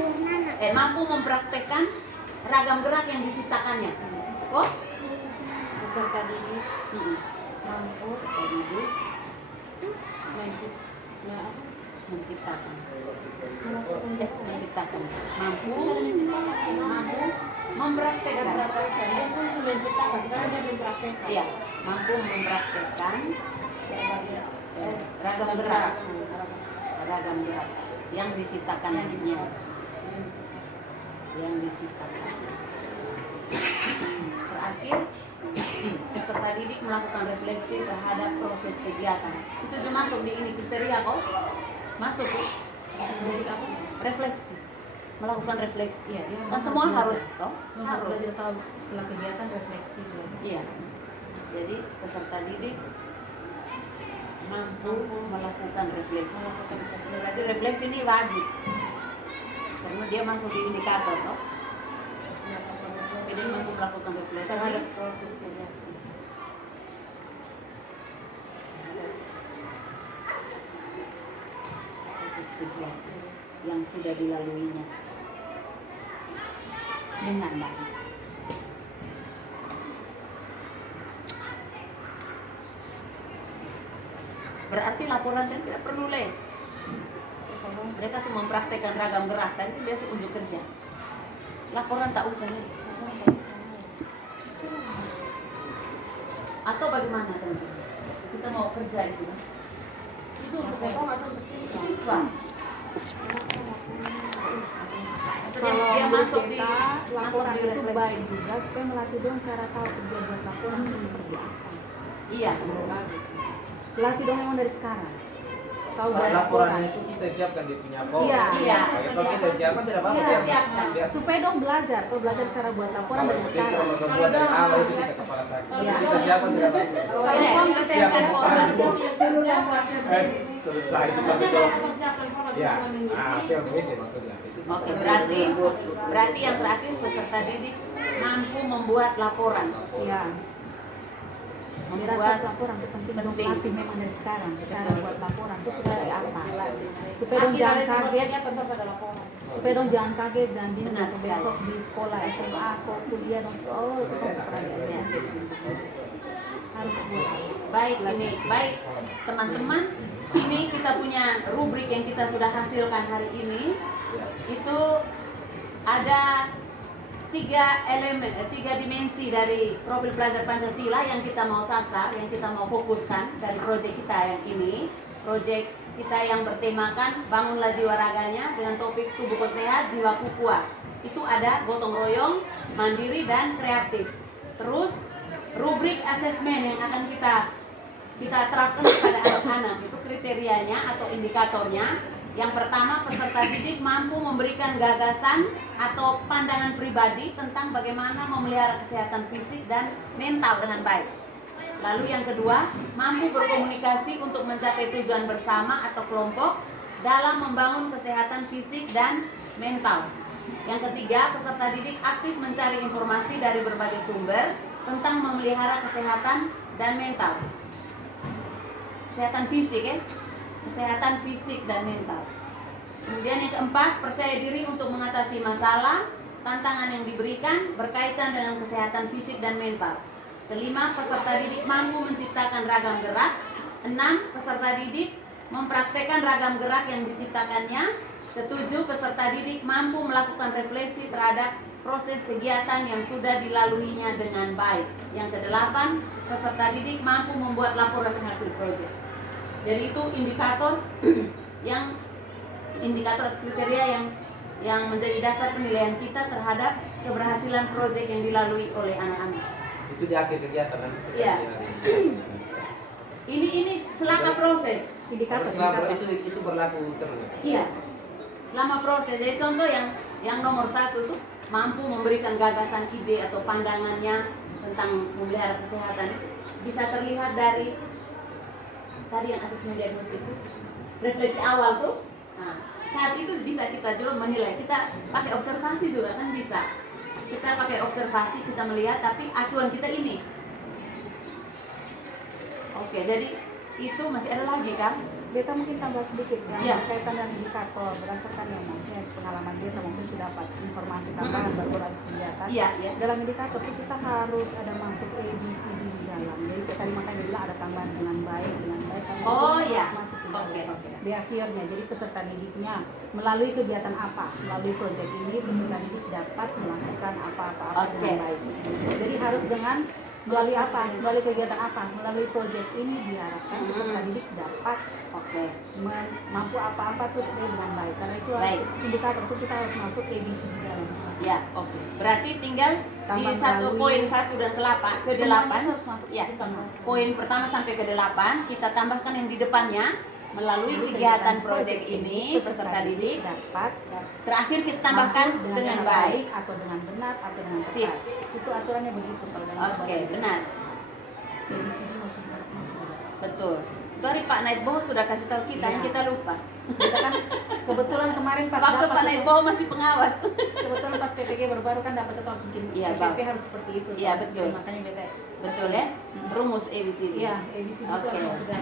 mampu mempraktekkan ragam gerak yang diciptakannya. Kok? Peserta didik mampu Peserta didik menciptakan menciptakan, mampu mempraktekkan. menciptakan sekarang dia mempraktekkan. Iya, mampu mempraktekkan ragam gerak yang diciptakannya, yang diciptakan. Terakhir, peserta didik melakukan refleksi terhadap proses kegiatan. Itu juga masuk di ini kriteria kok? Masuk. Refleksi, melakukan refleksi. Iya, dia Kan semua harus, toh? harus Harus. belajar tahu setelah kegiatan refleksi. Iya. Jadi peserta didik mampu melakukan refleksi. Berarti refleksi ini wajib. Karena dia masuk di indikator toh. Jadi mampu melakukan refleksi terhadap proses kegiatan. proses kegiatan yang sudah dilaluinya dengan baik. Berarti laporan kan tidak perlu leh. Mereka semua mempraktekkan ragam gerak kan itu biasa unjuk kerja. Laporan tak usah leh. Atau bagaimana teman-teman? Kita mau kerja itu. Itu untuk potong atau untuk siswa? Kalau Dia masuk di laporan itu refleksi. baik juga supaya melatih dong cara tahu kerja buat laporan itu seperti apa. Iya. Latih dong memang dari sekarang. Tahu buat Laporan itu kita siapkan dia punya form. Iya. Iya. Kalau kita siapkan tidak apa-apa. Iya, siapkan. supaya dong belajar, belajar cara buat laporan Kalau dari kita sekarang. kalau buat dari awal itu kita kepala sakit. Iya. Kita siapkan tidak apa-apa. Kalau Iya, form kita kita siapkan siapkan. form. Selesai itu sampai ke ya. Oke bisa maksudnya. Oke, berarti yang terakhir peserta didik mampu membuat laporan. Iya. Dirasa Membuat laporan itu penting dong penting. latih memang dari sekarang. Cara buat laporan itu seperti apa? Supaya dong jangan kaget. Supaya dong jangan kaget dan bingung Benar atau sekali. besok di sekolah SMA atau kuliah dong oh itu kan pernah ya. Harus buat. baik ini, baik teman-teman, ini kita punya rubrik yang kita sudah hasilkan hari ini. Itu ada tiga dimensi dari profil pelajar Pancasila yang kita mau sasar, yang kita mau fokuskan dari proyek kita yang ini. Proyek kita yang bertemakan bangunlah jiwa raganya dengan topik tubuhku sehat, jiwaku kuat. Itu ada gotong royong, mandiri dan kreatif. Terus rubrik asesmen yang akan kita terapkan kepada anak-anak itu kriterianya atau indikatornya. Yang pertama, peserta didik mampu memberikan gagasan atau pandangan pribadi tentang bagaimana memelihara kesehatan fisik dan mental dengan baik. Lalu yang kedua, mampu berkomunikasi untuk mencapai tujuan bersama atau kelompok dalam membangun kesehatan fisik dan mental. Yang ketiga, peserta didik aktif mencari informasi dari berbagai sumber tentang memelihara kesehatan dan mental. Kesehatan fisik ya. Kesehatan fisik dan mental. Kemudian yang keempat, percaya diri untuk mengatasi masalah, tantangan yang diberikan berkaitan dengan kesehatan fisik dan mental. Kelima, peserta didik mampu menciptakan ragam gerak. 6, peserta didik mempraktekkan ragam gerak yang diciptakannya. Ketujuh, peserta didik mampu melakukan refleksi terhadap proses kegiatan yang sudah dilaluinya dengan baik. Yang kedelapan, peserta didik mampu membuat laporan hasil proyek. Jadi itu indikator indikator kriteria yang menjadi dasar penilaian kita terhadap keberhasilan proyek yang dilalui oleh anak-anak. Itu di akhir kegiatan kan? Iya. Ini selama proses. Indikator. Selama itu berlaku terus. Iya. Selama proses. Jadi contoh yang nomor 1 itu mampu memberikan gagasan, ide atau pandangannya tentang memelihara kesehatan. Bisa terlihat dari tadi yang asesmen diagnosis itu refleksi awal tuh. Nah, saat itu bisa kita juga menilai. Kita pakai observasi juga kan bisa. Kita pakai observasi, kita melihat, tapi acuan kita ini. Oke, jadi itu masih ada lagi kan? Beta mungkin tambah sedikit yang Iya. berkaitan dengan indikator berdasarkan yang maksudnya pengalaman dia maksudnya sudah dapat informasi tambahan berkurang kegiatan. Iya, iya. Dalam indikator itu kita harus ada masuk A, B, C, D di dalam. Jadi kayak tadi makanya bilang ada tambahan dengan baik kan Oh, itu iya. harus masuk di dalam. Oke. Behaviornya, jadi peserta didiknya melalui kegiatan apa, melalui proyek ini peserta didik dapat melakukan apa-apa Oke. dengan baik. Jadi harus dengan melalui apa, melalui kegiatan apa, melalui proyek ini diharapkan peserta didik dapat Oke. mampu apa-apa terus dengan baik. Karena itu Baik. indikator itu kita harus masuk ABC di dalam. Ya, oke. Berarti tinggal di Tambah 1 melalui- poin 1 dan ke 8 Semuanya harus masuk ya. ke sana. Poin pertama sampai ke 8 kita tambahkan yang di depannya melalui kegiatan proyek ini peserta didik. dapat Terakhir kita tambahkan mampu dengan cara baik. atau dengan benar atau dengan Sip. tepat. Itu aturannya begitu kalau dalam Oke, benar. ABC harus masuk. Betul. Dari Pak Naidboho sudah kasih tahu kita, Iya. kita lupa. Kita kan kebetulan kemarin pas Waktu dapat Pak itu, Naidboho masih pengawas. kebetulan pas PPG baru-baru kan dapat itu harus bikin Iya, PPP Bang. harus seperti itu. Iya, kan. betul. Makanya beta Betul ya? Rumus ABCD. iya ABCD itu Oke. harus sudah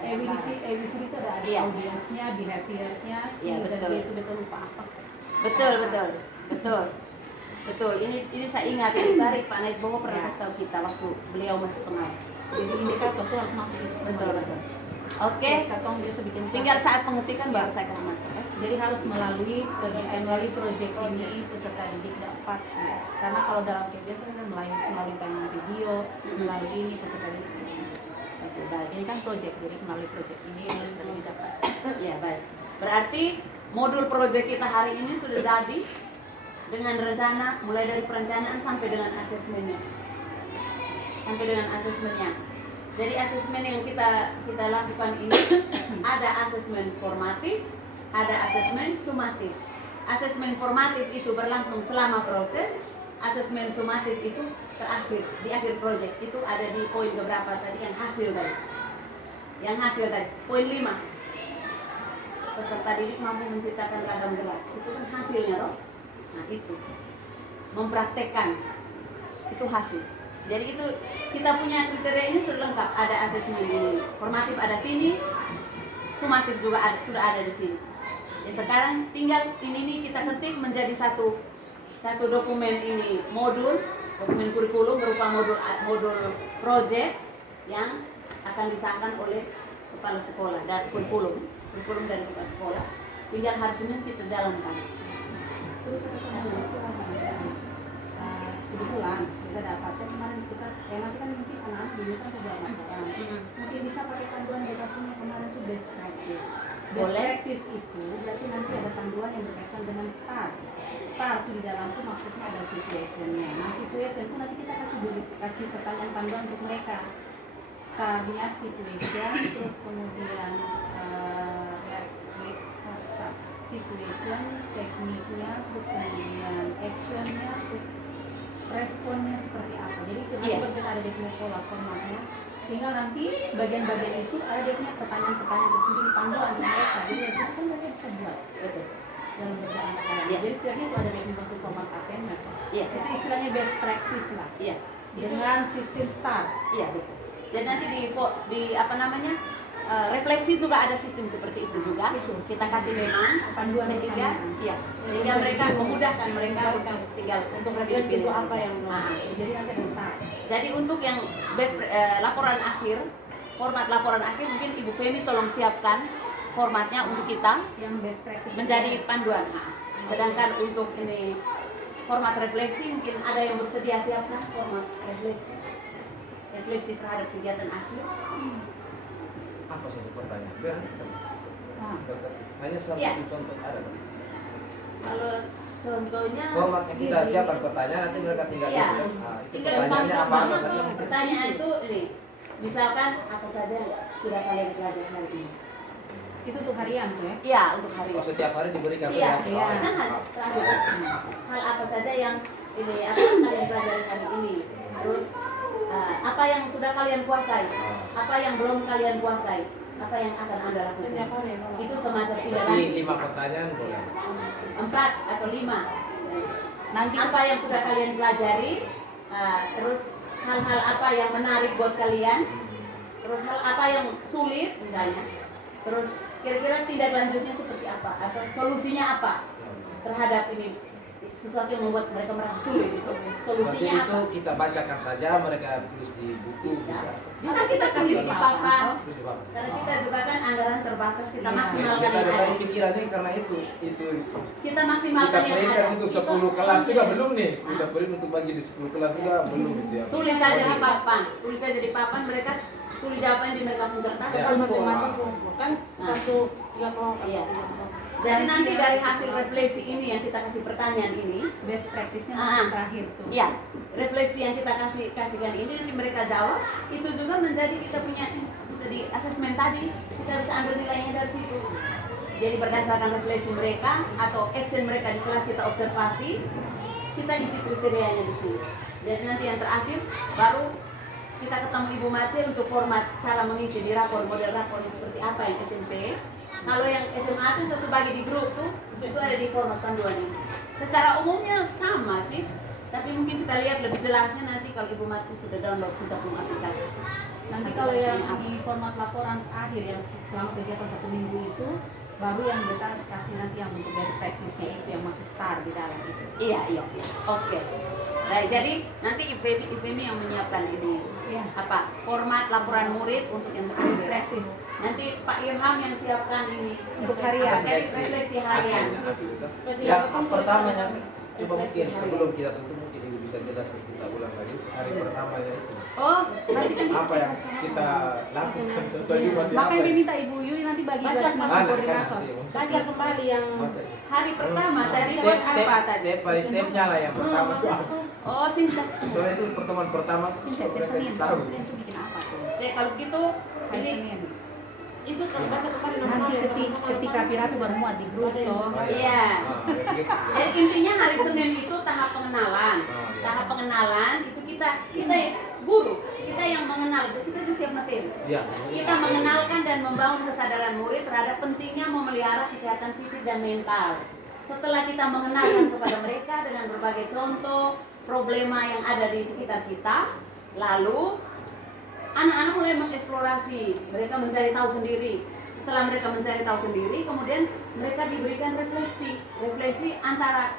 ABCD itu ada Iya. audiensnya, behaviornya, Iya, dan betul. itu betul lupa apa. Betul, betul. Betul. Betul. Ini saya ingat dari Pak Naidboho pernah Ya. kasih tahu kita waktu beliau masih pengawas. Jadi indikator itu harus masuk itu. Betul, betul. Oke. Katong biasa bikin Tinggal saat pengetikan baru saya kasih masuk ya. Jadi harus melalui proyek ini peserta didik dapat. Karena kalau dalam KBS kan melalui tayangan video, melalui ini peserta didik. Oke, baik. Ini kan proyek, jadi melalui proyek ini peserta didik dapat. Ya, baik. Berarti modul proyek kita hari ini sudah jadi dengan rencana mulai dari perencanaan sampai dengan asesmennya. Sampai dengan asesmennya. Jadi asesmen yang kita lakukan ini ada asesmen formatif, ada asesmen sumatif. Asesmen formatif itu berlangsung selama proses, asesmen sumatif itu terakhir di akhir proyek. Itu ada di poin beberapa tadi yang hasil tadi. Yang hasil tadi, poin 5. Peserta didik mampu menciptakan ragam gerak. Itu kan hasilnya, loh. Nah, itu mempraktekkan itu hasil. Jadi itu kita punya kriteria ini sudah lengkap. Ada asesmen ini, formatif ada sini, sumatif juga ada, sudah ada di sini. Ya, sekarang tinggal ini kita ketik menjadi satu dokumen ini, dokumen kurikulum berupa modul project yang akan disahkan oleh kepala sekolah dan kurikulum dari kepala sekolah. Tinggal hari Senin kita jalankan. Terus kebetulan kita dapatnya kemarin kita nanti kan mungkin anak-anak dulu kan sudah laporan. Mungkin bisa pakai panduan kita punya kemarin itu best practice. Best Boleh. practice itu berarti nanti ada panduan yang berkaitan dengan STAR. STAR itu di dalam itu maksudnya ada situationnya. Nah situation itu nanti kita kasih pertanyaan panduan untuk mereka. STAR-nya situation, terus kemudian situation, tekniknya, terus kemudian actionnya, terus responnya seperti apa. Jadi itu Iya. nanti ada dia punya pola formatnya. Tinggal nanti bagian-bagian itu ada dia punya pertanyaan-pertanyaan tersendiri panduan di mereka. Jadi dari situ kan mereka bisa buat Betul. dalam berjalan anak. Iya. Jadi setiapnya itu ada dia bentuk format ATM. Iya. Itu istilahnya best practice lah. Iya. Dengan sistem STAR. Iya, betul. Dan nanti di apa namanya? Refleksi juga ada sistem seperti itu juga. Itu. Kita kasih memang Panduan sehingga pertanyaan. iya, sehingga mereka memudahkan mereka untuk tinggal Untuk refleksi itu apa yang Ah. jadi nanti ada STAR. Jadi untuk yang laporan akhir, format laporan akhir mungkin Ibu Femi tolong siapkan formatnya untuk kita Yang best practice menjadi panduan. Nah, sedangkan untuk ini format refleksi mungkin ada yang bersedia siapkan format refleksi terhadap kegiatan akhir. Apa sih pertanyaan? Biar Nah, hanya satu Iya. contoh ada. Pak. Kalau contohnya Formatnya kita siapkan pertanyaan nanti mereka tinggal Iya. isi. Nah, itu tinggal pertanyaannya apa gampang saja? banget. Pertanyaan itu ini, misalkan apa saja sudah kalian pelajari hari ini? itu untuk harian tuh ya. Iya, untuk hari Oh, ini. setiap hari diberikan Iya, ya? iya. kan harus terakhir. Hal apa saja yang ini apa yang kalian pelajari hari ini? Terus apa yang sudah kalian kuasai? Apa yang belum kalian kuasai? Apa yang akan Anda lakukan? Setiap hari ya. Itu semacam pilihan Ini 5 pertanyaan boleh. 4 atau 5. Nanti Apa yang sudah kalian pelajari? Terus hal-hal apa yang menarik buat kalian? Terus hal apa yang sulit misalnya? Terus kira-kira tindak lanjutnya seperti apa? Atau solusinya apa terhadap ini? Sesuatu yang membuat mereka merasa sulit itu. Berarti Solusinya itu apa? kita bacakan saja, mereka tulis di buku bisa. Bisa kita tulis di papan. Terus di papan. Karena kita juga kan anggaran terbatas, kita Iya. maksimalkan Bisa yang ada ada. dari pikirannya karena itu Kita kita maksimalkan yang berikan ada. untuk 10 kelas juga belum nih. Ah. Kita beri untuk bagi di 10 kelas juga belum itu ya. Tulis saja di Oke. papan, tulis saja di papan, mereka tulis jawaban di mereka punya kertas. Ya. kan kumpul. masing-masing kumpul kan Nah. satu ya kalau Iya. Jadi nanti dari hasil refleksi ini yang kita kasih pertanyaan ini, best practice-nya Ah. terakhir tuh. ya refleksi yang kita kasihkan ini nanti mereka jawab, itu juga menjadi kita punya bisa di asesmen tadi, kita bisa ambil nilainya dari situ. Jadi berdasarkan refleksi mereka atau action mereka di kelas kita observasi, kita isi kriterianya di sini. Jadi nanti yang terakhir baru kita ketemu Ibu Mace untuk format cara mengisi di rapor, model rapornya seperti apa yang SMP. Kalau yang SMA itu saya bagi di grup tuh, itu ada di format panduan ini. Secara umumnya sama sih, tapi mungkin kita lihat lebih jelasnya nanti kalau Ibu Mace sudah download kita punya aplikasi. Nanti kalau yang di format laporan akhir yang selama kegiatan 1 minggu itu, baru yang kita kasih nanti yang untuk best practice-nya itu yang masuk star di dalam itu. Iya. Oke. Nah, jadi nanti IPMI yang menyiapkan ini. Iya. Apa? Format laporan murid untuk yang Best practice. Nanti Pak Ilham yang siapkan ini Untuk harian. Jadi refleksi harian. Yang pertamanya coba mungkin sebelum kita tutup mungkin Ibu bisa jelaskan kita ulang lagi hari pertamanya itu. Oh, Nanti kan Apa yang kita lakukan sesuai masih apa? makanya minta Ibu Yuli nanti bagi Baca masing Kan, koordinator. Baca kembali yang hari pertama tadi step, buat step, apa tadi? step by stepnya lah yang pertama. Oh, sintaks. Soalnya itu pertemuan pertama Saya Senin, tahu. Senin itu bikin apa tuh? Saya kalau gitu Hari ini Senin. itu baca kembali Nanti ketika rapi baru muat di grup toh. iya. Gitu. Jadi intinya hari Senin itu tahap pengenalan. Oh, iya. Tahap pengenalan itu kita guru, kita yang mengenal, kita itu siap materi. Iya. Kita mengenalkan dan membangun kesadaran murid terhadap pentingnya memelihara kesehatan fisik dan mental. Setelah kita mengenalkan kepada mereka dengan berbagai contoh problema yang ada di sekitar kita, lalu anak-anak mulai mengeksplorasi, mereka mencari tahu sendiri. Setelah mereka mencari tahu sendiri, kemudian mereka diberikan refleksi antara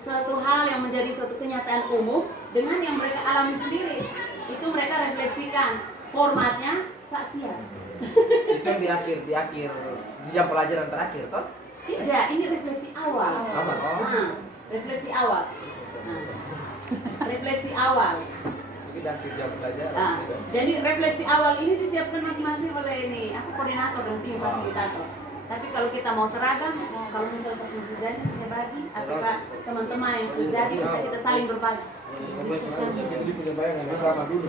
suatu hal yang menjadi suatu kenyataan umum dengan yang mereka alami sendiri. Itu mereka refleksikan. Formatnya tak siap. Itu yang di akhir di jam pelajaran terakhir toh? Tidak, ini refleksi awal. Apa? Oh. Nah, refleksi awal. Nah, refleksi awal. Mungkin di akhir jam pelajaran. Nah, gitu. jadi refleksi awal ini disiapkan masing-masing oleh ini, aku koordinator dan tim fasilitator. Tapi kalau kita mau seragam, kalau misalnya satu sejadi bisa bagi, atau teman-teman yang sejadi bisa kita saling berbagi. Jadi punya bayangan yang sama dulu.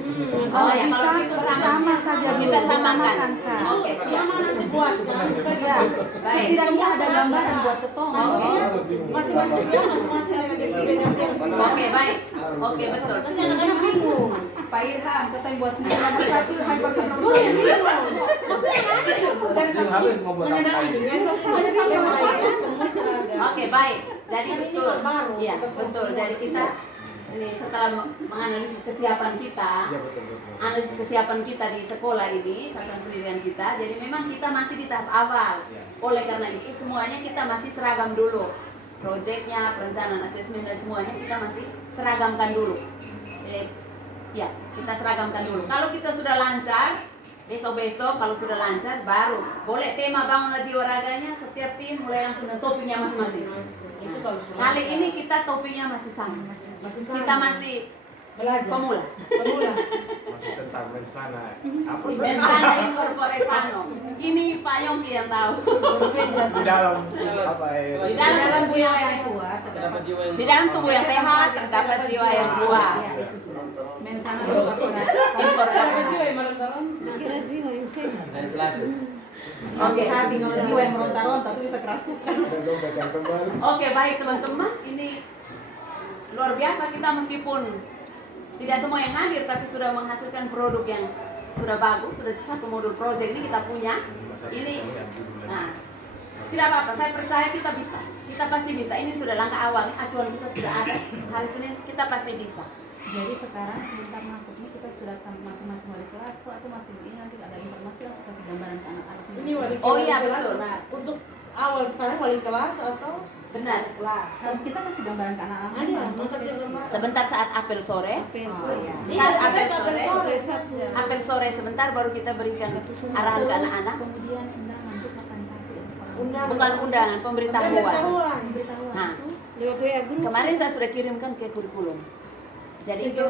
Oh ya, kalau itu sama saja kita samakan. Oke, siap. sama nanti buatnya supaya Baik. Setidaknya ada gambaran buat ketong. Oke. masing-masing dia masing-masing yang Oke, baik. Oke, betul. nanti anak-anak bingung. Pak Ilham, katanya buat Senin nomor 1, hari bersama nomor Oh, yang 1. bingung. Maksudnya nanti Yang habis mau buat apa ini? semuanya sampai mulai semua seragam. Oke, baik. Jadi Kan ini betul. baru. Iya, betul. Jadi kita ini setelah menganalisis kesiapan kita, Iya betul. analisis kesiapan kita di sekolah ini, satuan pendidikan kita. Jadi memang kita masih di tahap awal. Oleh karena itu semuanya kita masih seragam dulu. Proyeknya, perencanaan asesmen dan semuanya kita masih seragamkan dulu. Jadi, ya, kita seragamkan dulu. Kalau kita sudah lancar, besok-besok kalau sudah lancar baru boleh tema bangunlah jiwa raganya, setiap tim mulai langsung dengan topinya masing-masing. Itu kalau Kali ini kita topinya masih sama. Kita masih belajar pemula. Masih tentang mensana. Apa sih? Mensana incorpore sano. Ini Pak Yongki yang tahu. Di dalam apa ya? Di Di dalam dalam jiwa yang kuat, Kenapa jiwa yang di dalam tubuh yang sehat terdapat jiwa yang kuat. mensana berkorporat. kira jiwa yang sehat. dari Selasa? Oke, hati kalau jiwa yang meronta-ronta itu bisa kerasukan. Dan dompetkan kembali. Oke, baik teman-teman, ini luar biasa kita meskipun tidak semua yang hadir tapi sudah menghasilkan produk yang sudah bagus, sudah satu modul project ini kita punya. Ini, nah, tidak apa-apa, saya percaya kita bisa, kita pasti bisa. Ini sudah langkah awal, ini acuan kita sudah ada. Hari Senin kita pasti bisa. Jadi sekarang sebentar masuknya kita sudah masing-masing wali kelas kok, atau masih ini nanti ada informasi langsung kasih gambaran ke anak-anak. Ini wali Oh iya, kelas. betul. Untuk awal sekarang wali kelas atau Benar. kelas. Harus kita kasih gambaran ke anak-anak. Ada makasih rumah. Sebentar saat apel sore, Oh, iya. saat Iya, apel ada sore, sore satu. apel sore sebentar baru kita berikan arahan ke anak-anak. Kemudian undangan untuk makan kasih. Undangan. Bukan undangan, pemberitahuan. Pemberitahuan. Pemberitahuan Nah, itu Lewat WA grup. kemarin saya sudah kirimkan ke kurikulum. Jadi itu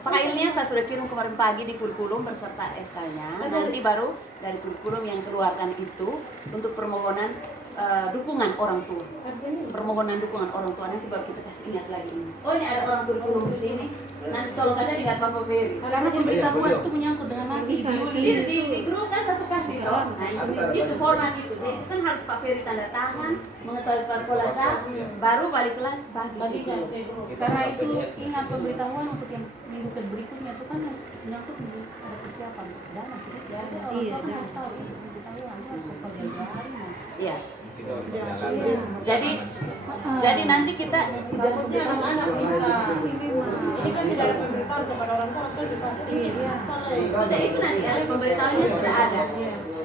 filenya saya sudah kirim kemarin pagi di kurikulum beserta SK-nya. Nanti baru dari kurikulum yang keluarkan itu untuk permohonan dukungan orang tua. Permohonan dukungan orang tua nanti baru kita kasih ingat lagi ini. Oh ini ada orang kurikulum di sini. Nanti tolong kasih ingat Bapak Ferry. karena pemberitahuan itu menyangkut dengan mati Di grup kan saya suka sih toh. Nah itu format itu. Jadi kan harus Pak Ferry tanda tangan, mengetahui kepala sekolah saya, baru balik kelas bagi. Bagikan ke grup. ke grup. karena itu ingat pemberitahuan untuk yang minggu berikutnya itu kan menyangkut ada persiapan dana sedikit ya. Iya, Orang tua harus tahu ini pengetahuan harus pelajari. Iya. Kita harus berjalan. Jadi nanti kita Takutnya anak-anak kita. Ini kan tidak ada pemberitahuan kepada orang tua atau juga Iya. sudah itu nanti ada pemberitahuannya sudah ada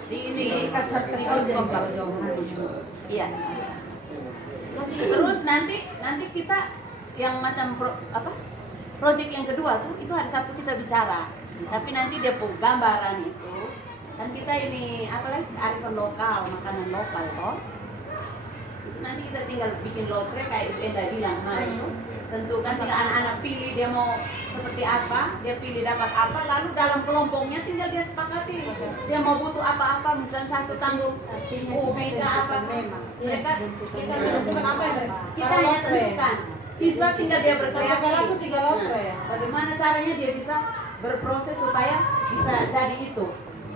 di ini di kompak. Iya. Terus nanti kita yang macam project yang kedua tuh itu hari Sabtu kita bicara. Tapi nanti dia gambaran itu kan kita ini apa lagi arifan lokal, makanan lokal toh. Nanti kita tinggal bikin lotre kayak Enda bilang kemarin tuh. Tentukan tinggal anak-anak pilih dia mau seperti apa, dia pilih dapat apa, lalu dalam kelompoknya tinggal dia sepakati dia mau butuh apa-apa, misalnya satu tanggung ubi ke apa, mereka kita menentukan apa yang kita hanya tentukan, siswa tinggal dia berkreasi. langsung 3 lotre. Bagaimana caranya dia bisa berproses supaya bisa jadi itu.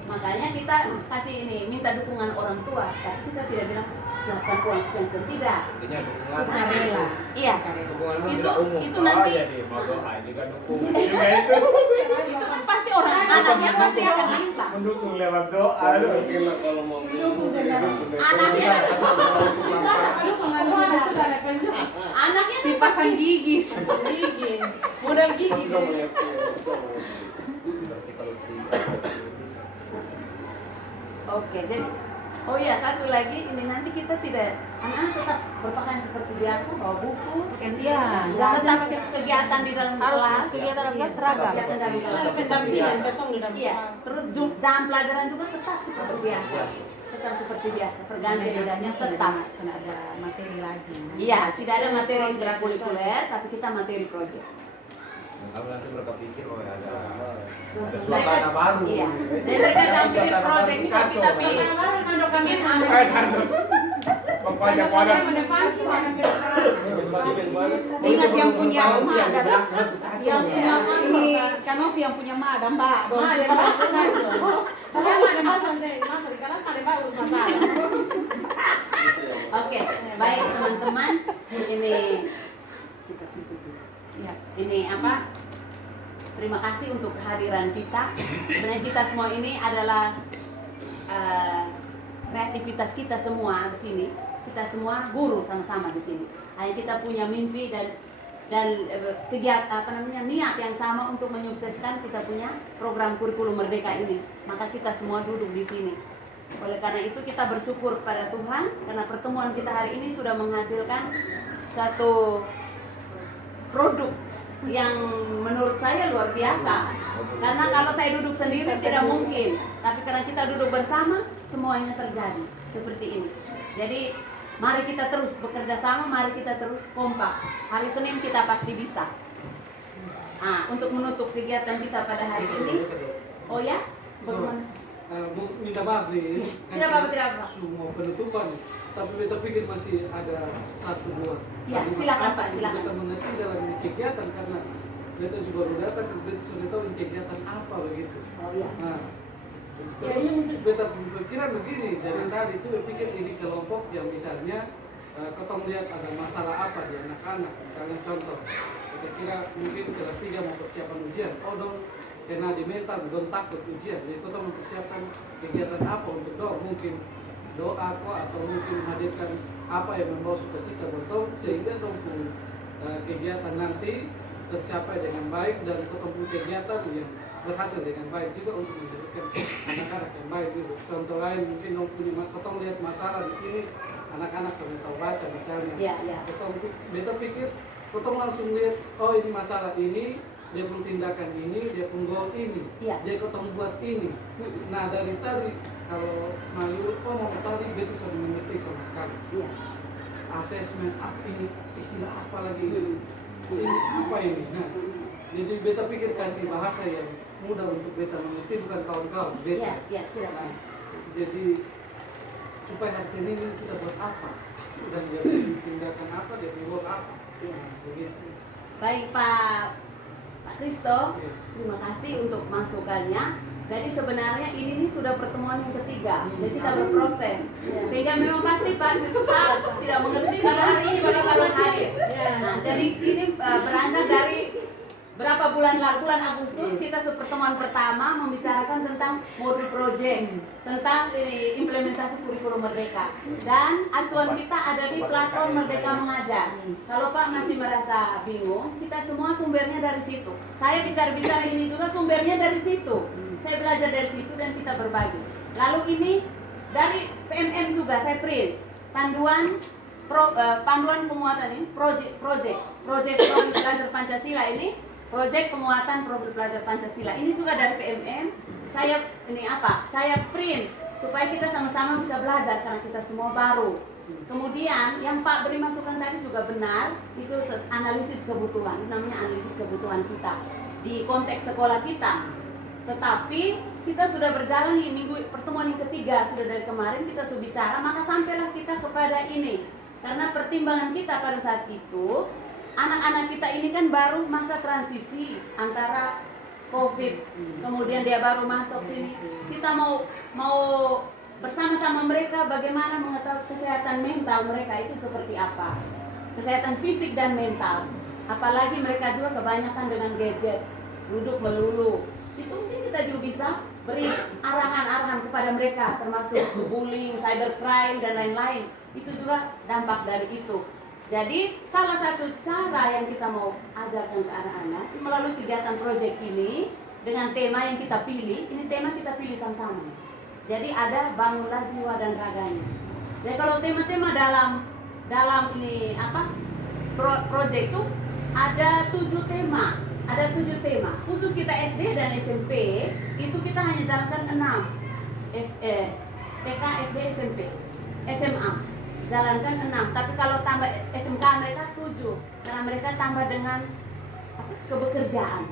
Makanya kita kasih ini minta dukungan orang tua, tapi kita tidak bilang silakan uang sekian tidak. Intinya dukungan. Sukarela. Iya. Dukungan Itu- tidak umum. itu nanti- jadi mau doa juga dukungan juga itu. Itu kan pasti orang anaknya pasti akan minta. Mendukung lewat doa. Kalau mau Anaknya anaknya kan pasang gigi. Modal gigi. Berarti kalau tiga. Oke, jadi oh iya satu lagi ini nanti kita tidak anak-anak tetap berpakaian seperti biasa bawa buku. Iya, Jangan sampai kegiatan di dalam kelas. kegiatan dalam kelas seragam. Kegiatan dalam Ada kelas. pendampingan, ketong di dalam Iya, terus jam pelajaran juga tetap seperti biasa. Tetap seperti biasa, pergantian Bedanya tetap. sudah ada materi lagi. Iya, tidak ada materi ekstrakurikuler, tapi kita materi project. Kalau nanti mereka pikir oh ya ada Mereka- suasana baru. Iya. Jadi mereka jangan pikir Suasana project ini baru, kita kacau. pilih. Bikin anu. Pokoknya pada Ingat yang punya rumah ada yang punya ini kanopi yang punya ma ada mbak. Oke, baik teman-teman. Ini ya, ini apa? Terima kasih untuk kehadiran kita. Sebenarnya kita semua ini adalah kreativitas kita semua di sini. Kita semua guru sama-sama di sini. Hanya kita punya mimpi dan kegiatan apa namanya niat yang sama untuk menyukseskan kita punya program kurikulum merdeka ini. Maka kita semua duduk di sini. Oleh karena itu kita bersyukur kepada Tuhan karena pertemuan kita hari ini sudah menghasilkan satu produk yang menurut saya luar biasa. Karena kalau saya duduk sendiri tidak mungkin, tapi karena kita duduk bersama semuanya terjadi seperti ini. Jadi mari kita terus bekerja sama, mari kita terus kompak. Hari Senin kita pasti bisa. Untuk menutup kegiatan kita pada hari ini. Oh ya? Bagaimana? Minta maaf nih, Tidak apa-apa, tidak apa-apa. semua penutupan, tapi kita pikir masih ada 1-2. Ya, silakan, Pak, silakan. Kita mengerti dalam kegiatan karena kita juga baru datang, kita sudah tahu ini kegiatan apa begitu. Oh ya. Nah, terus beta berpikiran begini, dari tadi itu berpikir ini kelompok yang misalnya kita melihat ada masalah apa di anak-anak, misalnya contoh, kita kira mungkin kelas 3 mau persiapan ujian, oh dong kena di mental, dong takut ujian, jadi kita mempersiapkan kegiatan apa untuk dong, mungkin doa kok atau mungkin menghadirkan apa yang membawa sukacita betul sehingga dong kegiatan nanti tercapai dengan baik dan ketemu kegiatan yang berhasil dengan baik juga untuk menjadikan anak-anak yang baik gitu. Contoh lain mungkin dong punya ketemu lihat masalah di sini anak-anak sudah tahu baca misalnya. Ya, ya. Beta pikir ketemu langsung lihat oh ini masalah ini dia pun tindakan ini dia pun gol ini Ya. dia ketemu buat ini. Nah dari tadi kalau Mayu mau tadi beta sudah mengerti sama sekali. Iya. Asesmen apa ini istilah apa lagi ini apa ini nah jadi beta pikir kasih bahasa yang mudah untuk beta mengerti bukan kawan-kawan Iya, beta iya, tidak apa. jadi supaya hari Senin ini kita buat apa dan dia punya tindakan apa dia buat apa Iya. begitu. Baik Pak Kristo, terima kasih untuk masukannya. Jadi sebenarnya ini nih sudah pertemuan yang ketiga, jadi kita berproses. Sehingga memang pasti Pak Kristo tidak mengerti karena hari ini baru hadir. Nah, jadi ini beranjak dari berapa bulan lalu, bulan Agustus kita pertemuan pertama membicarakan tentang modul project, tentang implementasi kurikulum Merdeka, dan acuan kita ada di platform Merdeka Mengajar. Kalau Pak masih merasa bingung, kita semua sumbernya dari situ. Saya bicara-bicara ini juga sumbernya dari situ. Saya belajar dari situ dan kita berbagi. Lalu ini dari PMM juga saya print panduan penguatan ini project pelajar Pancasila ini. Proyek penguatan profil pelajar Pancasila ini juga dari PMM. Saya print supaya kita sama-sama bisa belajar karena kita semua baru. Kemudian yang Pak beri masukan tadi juga benar, itu analisis kebutuhan, namanya analisis kebutuhan kita di konteks sekolah kita. Tetapi kita sudah berjalan di minggu pertemuan yang ketiga sudah dari kemarin kita sudah bicara, maka sampailah kita kepada ini. Karena pertimbangan kita pada saat itu, anak-anak kita ini kan baru masa transisi antara COVID, kemudian dia baru masuk sini. Kita mau bersama-sama mereka bagaimana mengetahui kesehatan mental mereka itu seperti apa, kesehatan fisik dan mental. Apalagi mereka juga kebanyakan dengan gadget, duduk melulu. Itu mungkin kita juga bisa beri arahan-arahan kepada mereka, termasuk bullying, cybercrime dan lain-lain. Itu juga dampak dari itu. Jadi salah satu cara yang kita mau ajarkan ke anak-anak melalui kegiatan proyek ini dengan tema yang kita pilih, ini tema kita pilih sama-sama. Jadi ada bangunlah jiwa dan raganya. Jadi kalau tema-tema dalam ini proyek itu ada 7 tema. Ada 7 tema. Khusus kita SD dan SMP itu kita hanya jalankan 6. TK, SD, SMP, SMA. Jalankan 6, tapi kalau tambah SMK mereka 7 karena mereka tambah dengan kebekerjaan.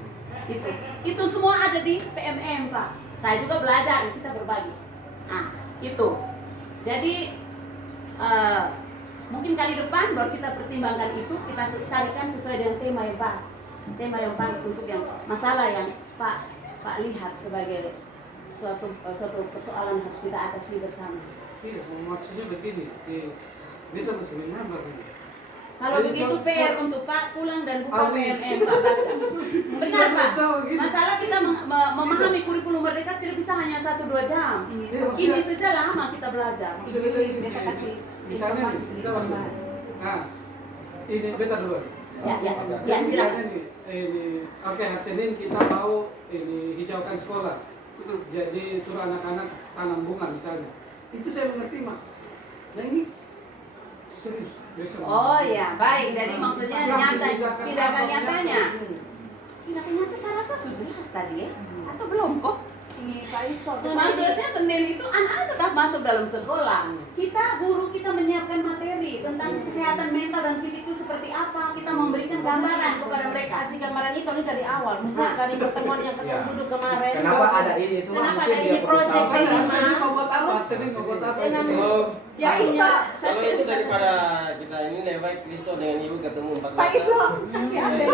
Itu semua ada di PMM, Pak. Saya juga belajar, kita berbagi. Nah, itu. Jadi mungkin kali depan baru kita pertimbangkan itu, kita carikan sesuai dengan tema yang pas. Tema yang pas untuk yang masalah yang Pak lihat sebagai suatu persoalan harus kita atasi bersama. Iya, maksudnya begini, kita masih menambah ini. Kalau begitu PR untuk Pak pulang dan buka PMM Pak baca. Benar Pak. Masalah kita memahami kurikulum Merdeka tidak bisa hanya 1-2 jam. Ini saja lama kita belajar. Misalnya nah, ini beta dulu. Ya, silakan. Oke, hari Senin kita mau hijaukan sekolah. Jadi suruh anak-anak tanam bunga misalnya. Itu saya mengerti mak. Nah ini serius. Oh ya, baik. Jadi maksudnya nyata, tindakan nyatanya. Tindakan nyata saya rasa sudah jelas tadi ya, atau belum kok? Ini Pak Isko. Maksudnya Senin itu anak-anak tetap masuk dalam sekolah. Guru kita menyiapkan materi tentang kesehatan mental dan fisik itu seperti apa. Kita memberikan gambaran kepada mereka. Kasih gambaran itu dari awal, misalnya dari pertemuan yang ketemu duduk kemarin. Kenapa ada ini itu? Kenapa ada ini proyek Senin mau buat apa? Senin mau buat apa? Ya Isko. Kalau itu daripada kita ini lebih baik Kristo dengan ibu ketemu 4 Pak Isko, kasihan deh.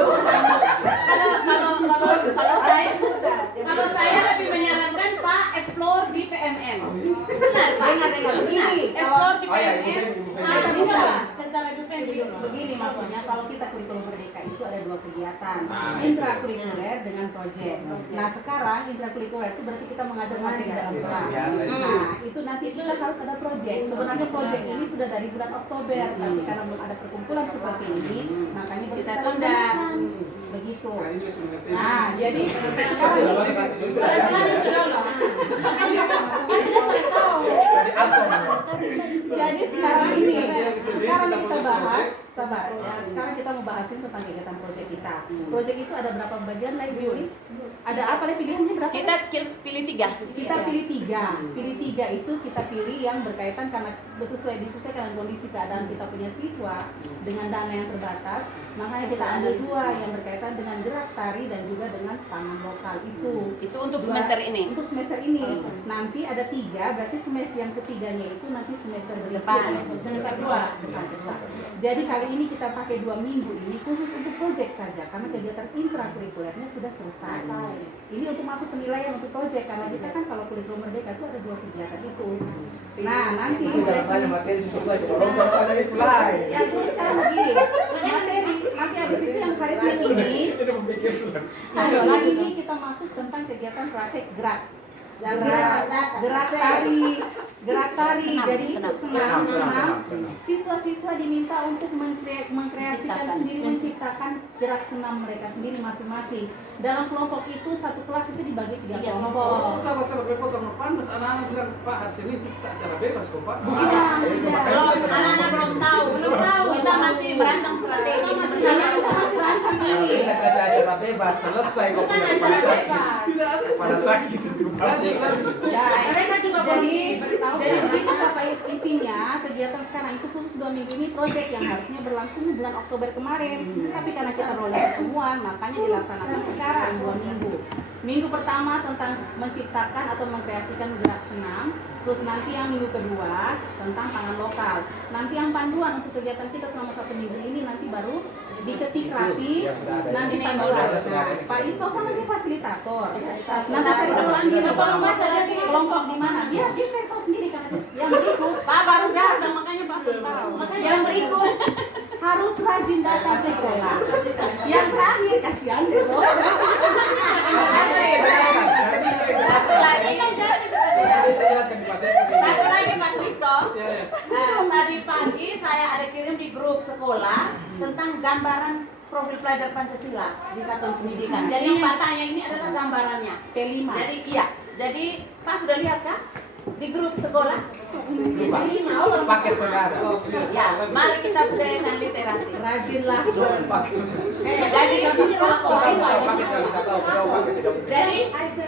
Kalau saya lebih menyarankan Pak explore di PMM. Benar Pak. Dengar begini. Explore di Oh ya, PMM. Ada ini bisa secara begini maksudnya kalau kita kurikulum Merdeka itu ada 2 kegiatan, intrakurikuler dengan proyek. Nah sekarang intrakurikuler itu berarti kita mengajar materi dalam kelas. Nah itu nanti kita harus ada proyek. Sebenarnya proyek ini sudah dari bulan Oktober, tapi karena belum ada perkumpulan seperti ini, makanya Kita tunda. begitu. Nah ini sebenarnya. Nah jadi sekarang jadi sekarang ini kita bahas sabar ya. Sekarang kita mau bahasin tentang kegiatan proyek kita. Proyek itu ada berapa bagian lagi? Ada apa nih pilihannya berapa? Kita pilih 3. Kita pilih 3. Pilih 3 itu kita pilih yang berkaitan karena disesuaikan dengan kondisi keadaan kita punya siswa dengan dana yang terbatas. Makanya kita ambil 2 yang berkaitan dengan gerak tari dan juga dengan pangan lokal itu. Itu untuk semester ini. Untuk semester ini. Nanti ada 3, berarti semester yang ketiganya itu nanti semester depan. Semester 2. Jadi kali ini kita pakai 2 minggu ini khusus untuk proyek saja karena kegiatan intrakurikulernya sudah selesai. Ini untuk masuk penilaian untuk proyek karena kita kan kalau kurikulum Merdeka itu ada 2 kegiatan itu. Nah nanti materi susah kalau ada itu lain. ya terus sekarang begini materi nanti habis itu yang untuk hari Senin ini, Itu memikir hari Senin ini kita masuk tentang kegiatan praktek gerak. Gerak tari. Senam, Jadi senam. untuk senam, Senam. siswa-siswa diminta untuk mengkreasikan sendiri, menciptakan gerak senam mereka sendiri masing-masing. Dalam kelompok itu satu kelas itu dibagi 3 Oh, kelompok. salah repotong pantas anak-anak bilang Pak hari Senin kita acara bebas kok Pak. Belum, anak-anak belum tahu. Kita masih merancang strategi Karena sebenarnya. kita masih rancang ini. Kita kasih acara bebas, selesai kok punya pada sakit. Pada sakit itu Pak. Ya, jadi begitu apa intinya kegiatan sekarang itu khusus 2 minggu ini proyek yang harusnya berlangsung di bulan Oktober kemarin. Tapi karena kita rolling pertemuan, makanya dilaksanakan sekarang 2 minggu. Minggu pertama tentang menciptakan atau mengkreasikan gerak senam, terus nanti yang minggu kedua tentang pangan lokal. Nanti yang panduan untuk kegiatan kita selama 1 minggu ini nanti baru diketik rapi, nanti panduan. Nah, Pak Isto kan nanti fasilitator. Nah, saya bilang gini, kelompok di mana? Dia cari tahu sendiri kan. Yang berikut, Pak baru datang, makanya Pak sudah tahu. yang berikut harus rajin datang sekolah. Yang terakhir kasihan deh loh. Satu lagi Pak Kristo. Ya, ya. Tadi pagi saya ada kirim di grup sekolah tentang gambaran profil pelajar Pancasila di satuan pendidikan. Jadi yang Pak tanya ini adalah gambarannya. P5. Jadi iya. Jadi Pak sudah lihat kan di grup sekolah? Paket saudara. Ya, mari kita budayakan literasi. Rajinlah. Jadi Paket yang bisa tahu berapa paket tidak. jadi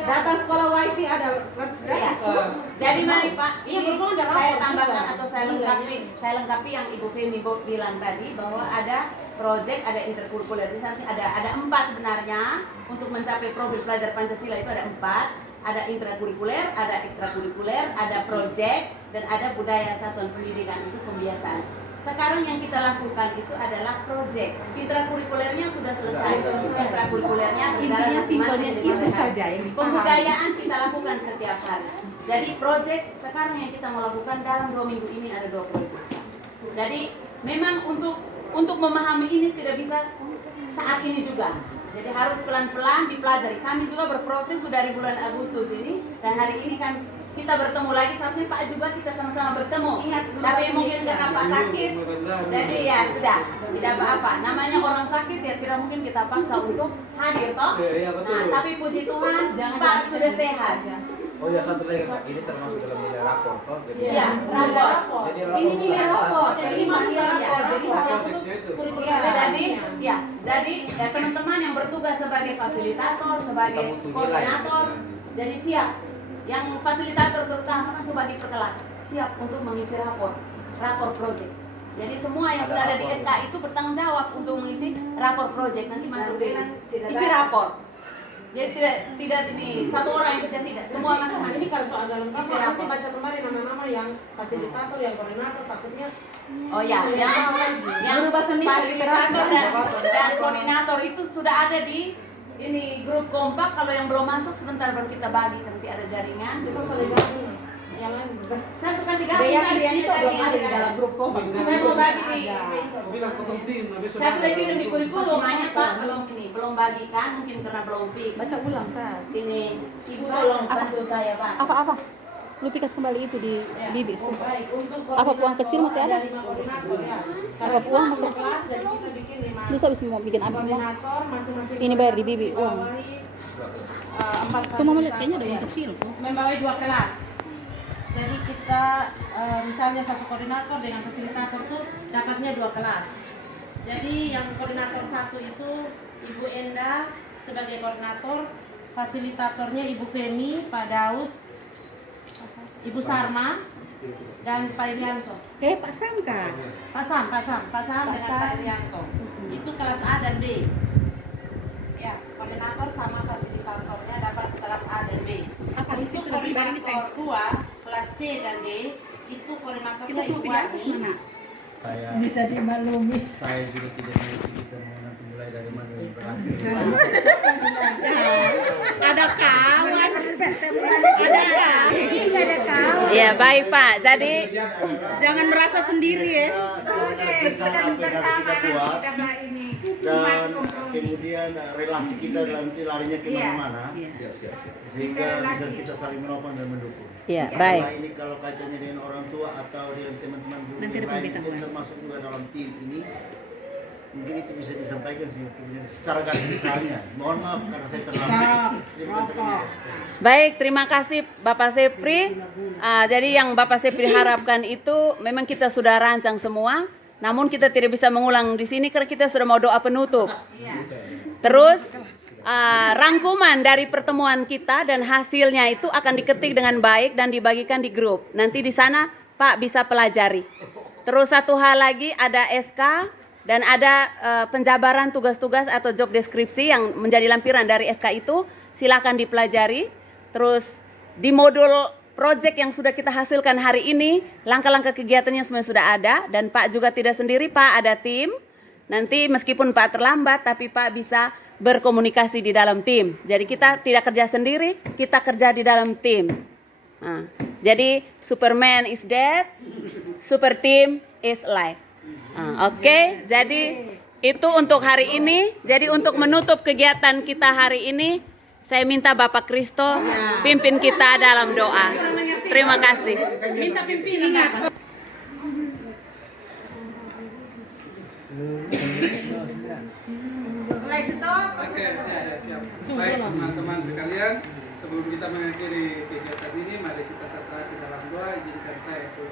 Data sekolah wifi ada ya. Jadi mari Pak, ini saya tambahkan atau saya lengkapi yang Ibu Femi bilang tadi bahwa ada proyek, ada interkurikuler di sana ada 4 sebenarnya untuk mencapai profil pelajar Pancasila itu ada 4. Ada intrakurikuler, ada ekstrakurikuler, ada proyek, dan ada budaya satuan pendidikan itu pembiasaan. Sekarang yang kita lakukan itu adalah proyek. Intrakurikulernya sudah selesai, ekstrakurikulernya intinya simpelnya itu saja yang dipahami. Pembudayaan kita lakukan setiap hari. Jadi proyek sekarang yang kita mau lakukan dalam 2 minggu ini ada 2 proyek. Jadi memang untuk memahami ini tidak bisa saat ini juga. Jadi harus pelan-pelan dipelajari. Kami juga berproses sudah dari bulan Agustus ini dan hari ini kan kita bertemu lagi. Seharusnya Pak juga kita sama-sama bertemu. Tapi mungkin karena Pak sakit, jadi ya sudah tidak apa-apa. Namanya orang sakit ya tidak mungkin kita paksa untuk hadir toh. Iya, betul. Nah, tapi puji Tuhan Pak sudah sehat. Oh ya satu lagi Pak, ini termasuk dalam nilai rapor toh. Jadi Iya, rapor. Jadi Ini nilai rapor. Jadi masih ya. Jadi Jadi ya teman-teman yang bertugas sebagai fasilitator, sebagai koordinator, jadi siap. Yang fasilitator terutama kan sebagai perkelas, siap untuk mengisi rapor proyek. Jadi semua yang sudah ada di SK itu bertanggung jawab untuk mengisi rapor proyek. Nanti masuk di isi rapor. Jadi tidak ini satu orang yang kerja, tidak, semua masing-masing. Ini kalau soal dalam Isi kapal, nanti rapor. baca kembali nama-nama yang fasilitator, yang koordinator, takutnya Oh ya, yang Guru bahasa Inggris, fasilitator dan koordinator itu sudah ada di ini grup kompak. Kalau yang belum masuk sebentar baru kita bagi, nanti ada jaringan. itu sudah gabung. Yang lain Saya suka sih gabung Bea tadi itu belum ada di dalam grup kompak. Saya mau bagi di Bilang potong tim, habis saya sudah kirim di kurikulum, hanya Pak belum bagikan, mungkin karena belum fix. Baca ulang, Sar. Ini Ibu tolong bantu saya Pak. Apa? Lu pikas kembali itu di bibis. baik untuk Apa uang kecil masih ada? 5 koordinator ya. Apa uang masih? Kelas dan kita bikin 5 Lu habis mau bikin habis semua. koordinator masing-masing. Ini bayar di bibi uang. Cuma melihat kayaknya ada yang kecil. Membawahi 2 kelas. Jadi kita misalnya satu koordinator dengan fasilitator itu dapatnya 2 kelas. Jadi yang koordinator 1 itu Ibu Enda sebagai koordinator, fasilitatornya Ibu Femi, Pak Daud, Ibu Sarma, dan Pak Irianto. Pak Sam kan? Pak Sam dengan Pak Irianto. Itu kelas A dan B. Ya, koordinator sama fasilitatornya dapat kelas A dan B. Apa itu Untuk sudah dibagi nih, Sayang? koordinator 2, kelas C dan D, itu koordinatornya Kita semua Ibu pilih atas Wati. mana? saya Bisa dimaklumi. saya juga tidak mengerti kita mau nanti mulai dari mana dan berakhir. Ada kawan. Ini nggak ada tahu. Iya, baik Pak. Jadi Jangan merasa sendiri ya. Kita apa yang harus kita buat dan kemudian relasi kita nanti larinya kemana-mana sehingga bisa kita saling menopang dan mendukung. Iya, Karena baik. ini kalau kaitannya dengan orang tua atau dengan teman-teman guru Nanti yang ada lain pemberitahuan. yang termasuk juga dalam tim ini, mungkin itu bisa disampaikan sih kemudian secara garis besarnya. Mohon maaf karena saya terlambat. Terima kasih. Baik, terima kasih Bapak Sepri. Jadi yang Bapak Sepri harapkan itu memang kita sudah rancang semua, namun kita tidak bisa mengulang di sini karena kita sudah mau doa penutup. Terus rangkuman dari pertemuan kita dan hasilnya itu akan diketik dengan baik dan dibagikan di grup. Nanti di sana Pak bisa pelajari. Terus satu hal lagi, ada SK dan ada penjabaran tugas-tugas atau job deskripsi yang menjadi lampiran dari SK itu. Silakan dipelajari. Terus di modul project yang sudah kita hasilkan hari ini, langkah-langkah kegiatannya semuanya sudah ada. Dan Pak juga tidak sendiri, Pak ada tim. Nanti meskipun Pak terlambat, tapi Pak bisa berkomunikasi di dalam tim. Jadi kita tidak kerja sendiri, kita kerja di dalam tim. Nah, jadi Superman is dead, super team is alive. Oke, jadi itu untuk hari ini. Jadi untuk menutup kegiatan kita hari ini, saya minta Bapak Kristo pimpin kita dalam doa. Terima kasih. Minta pimpinan. Mulai stop. Oke, siap. Baik teman-teman sekalian, sebelum kita mengakhiri kegiatan ini, mari kita serta di dalam doa. Izinkan saya untuk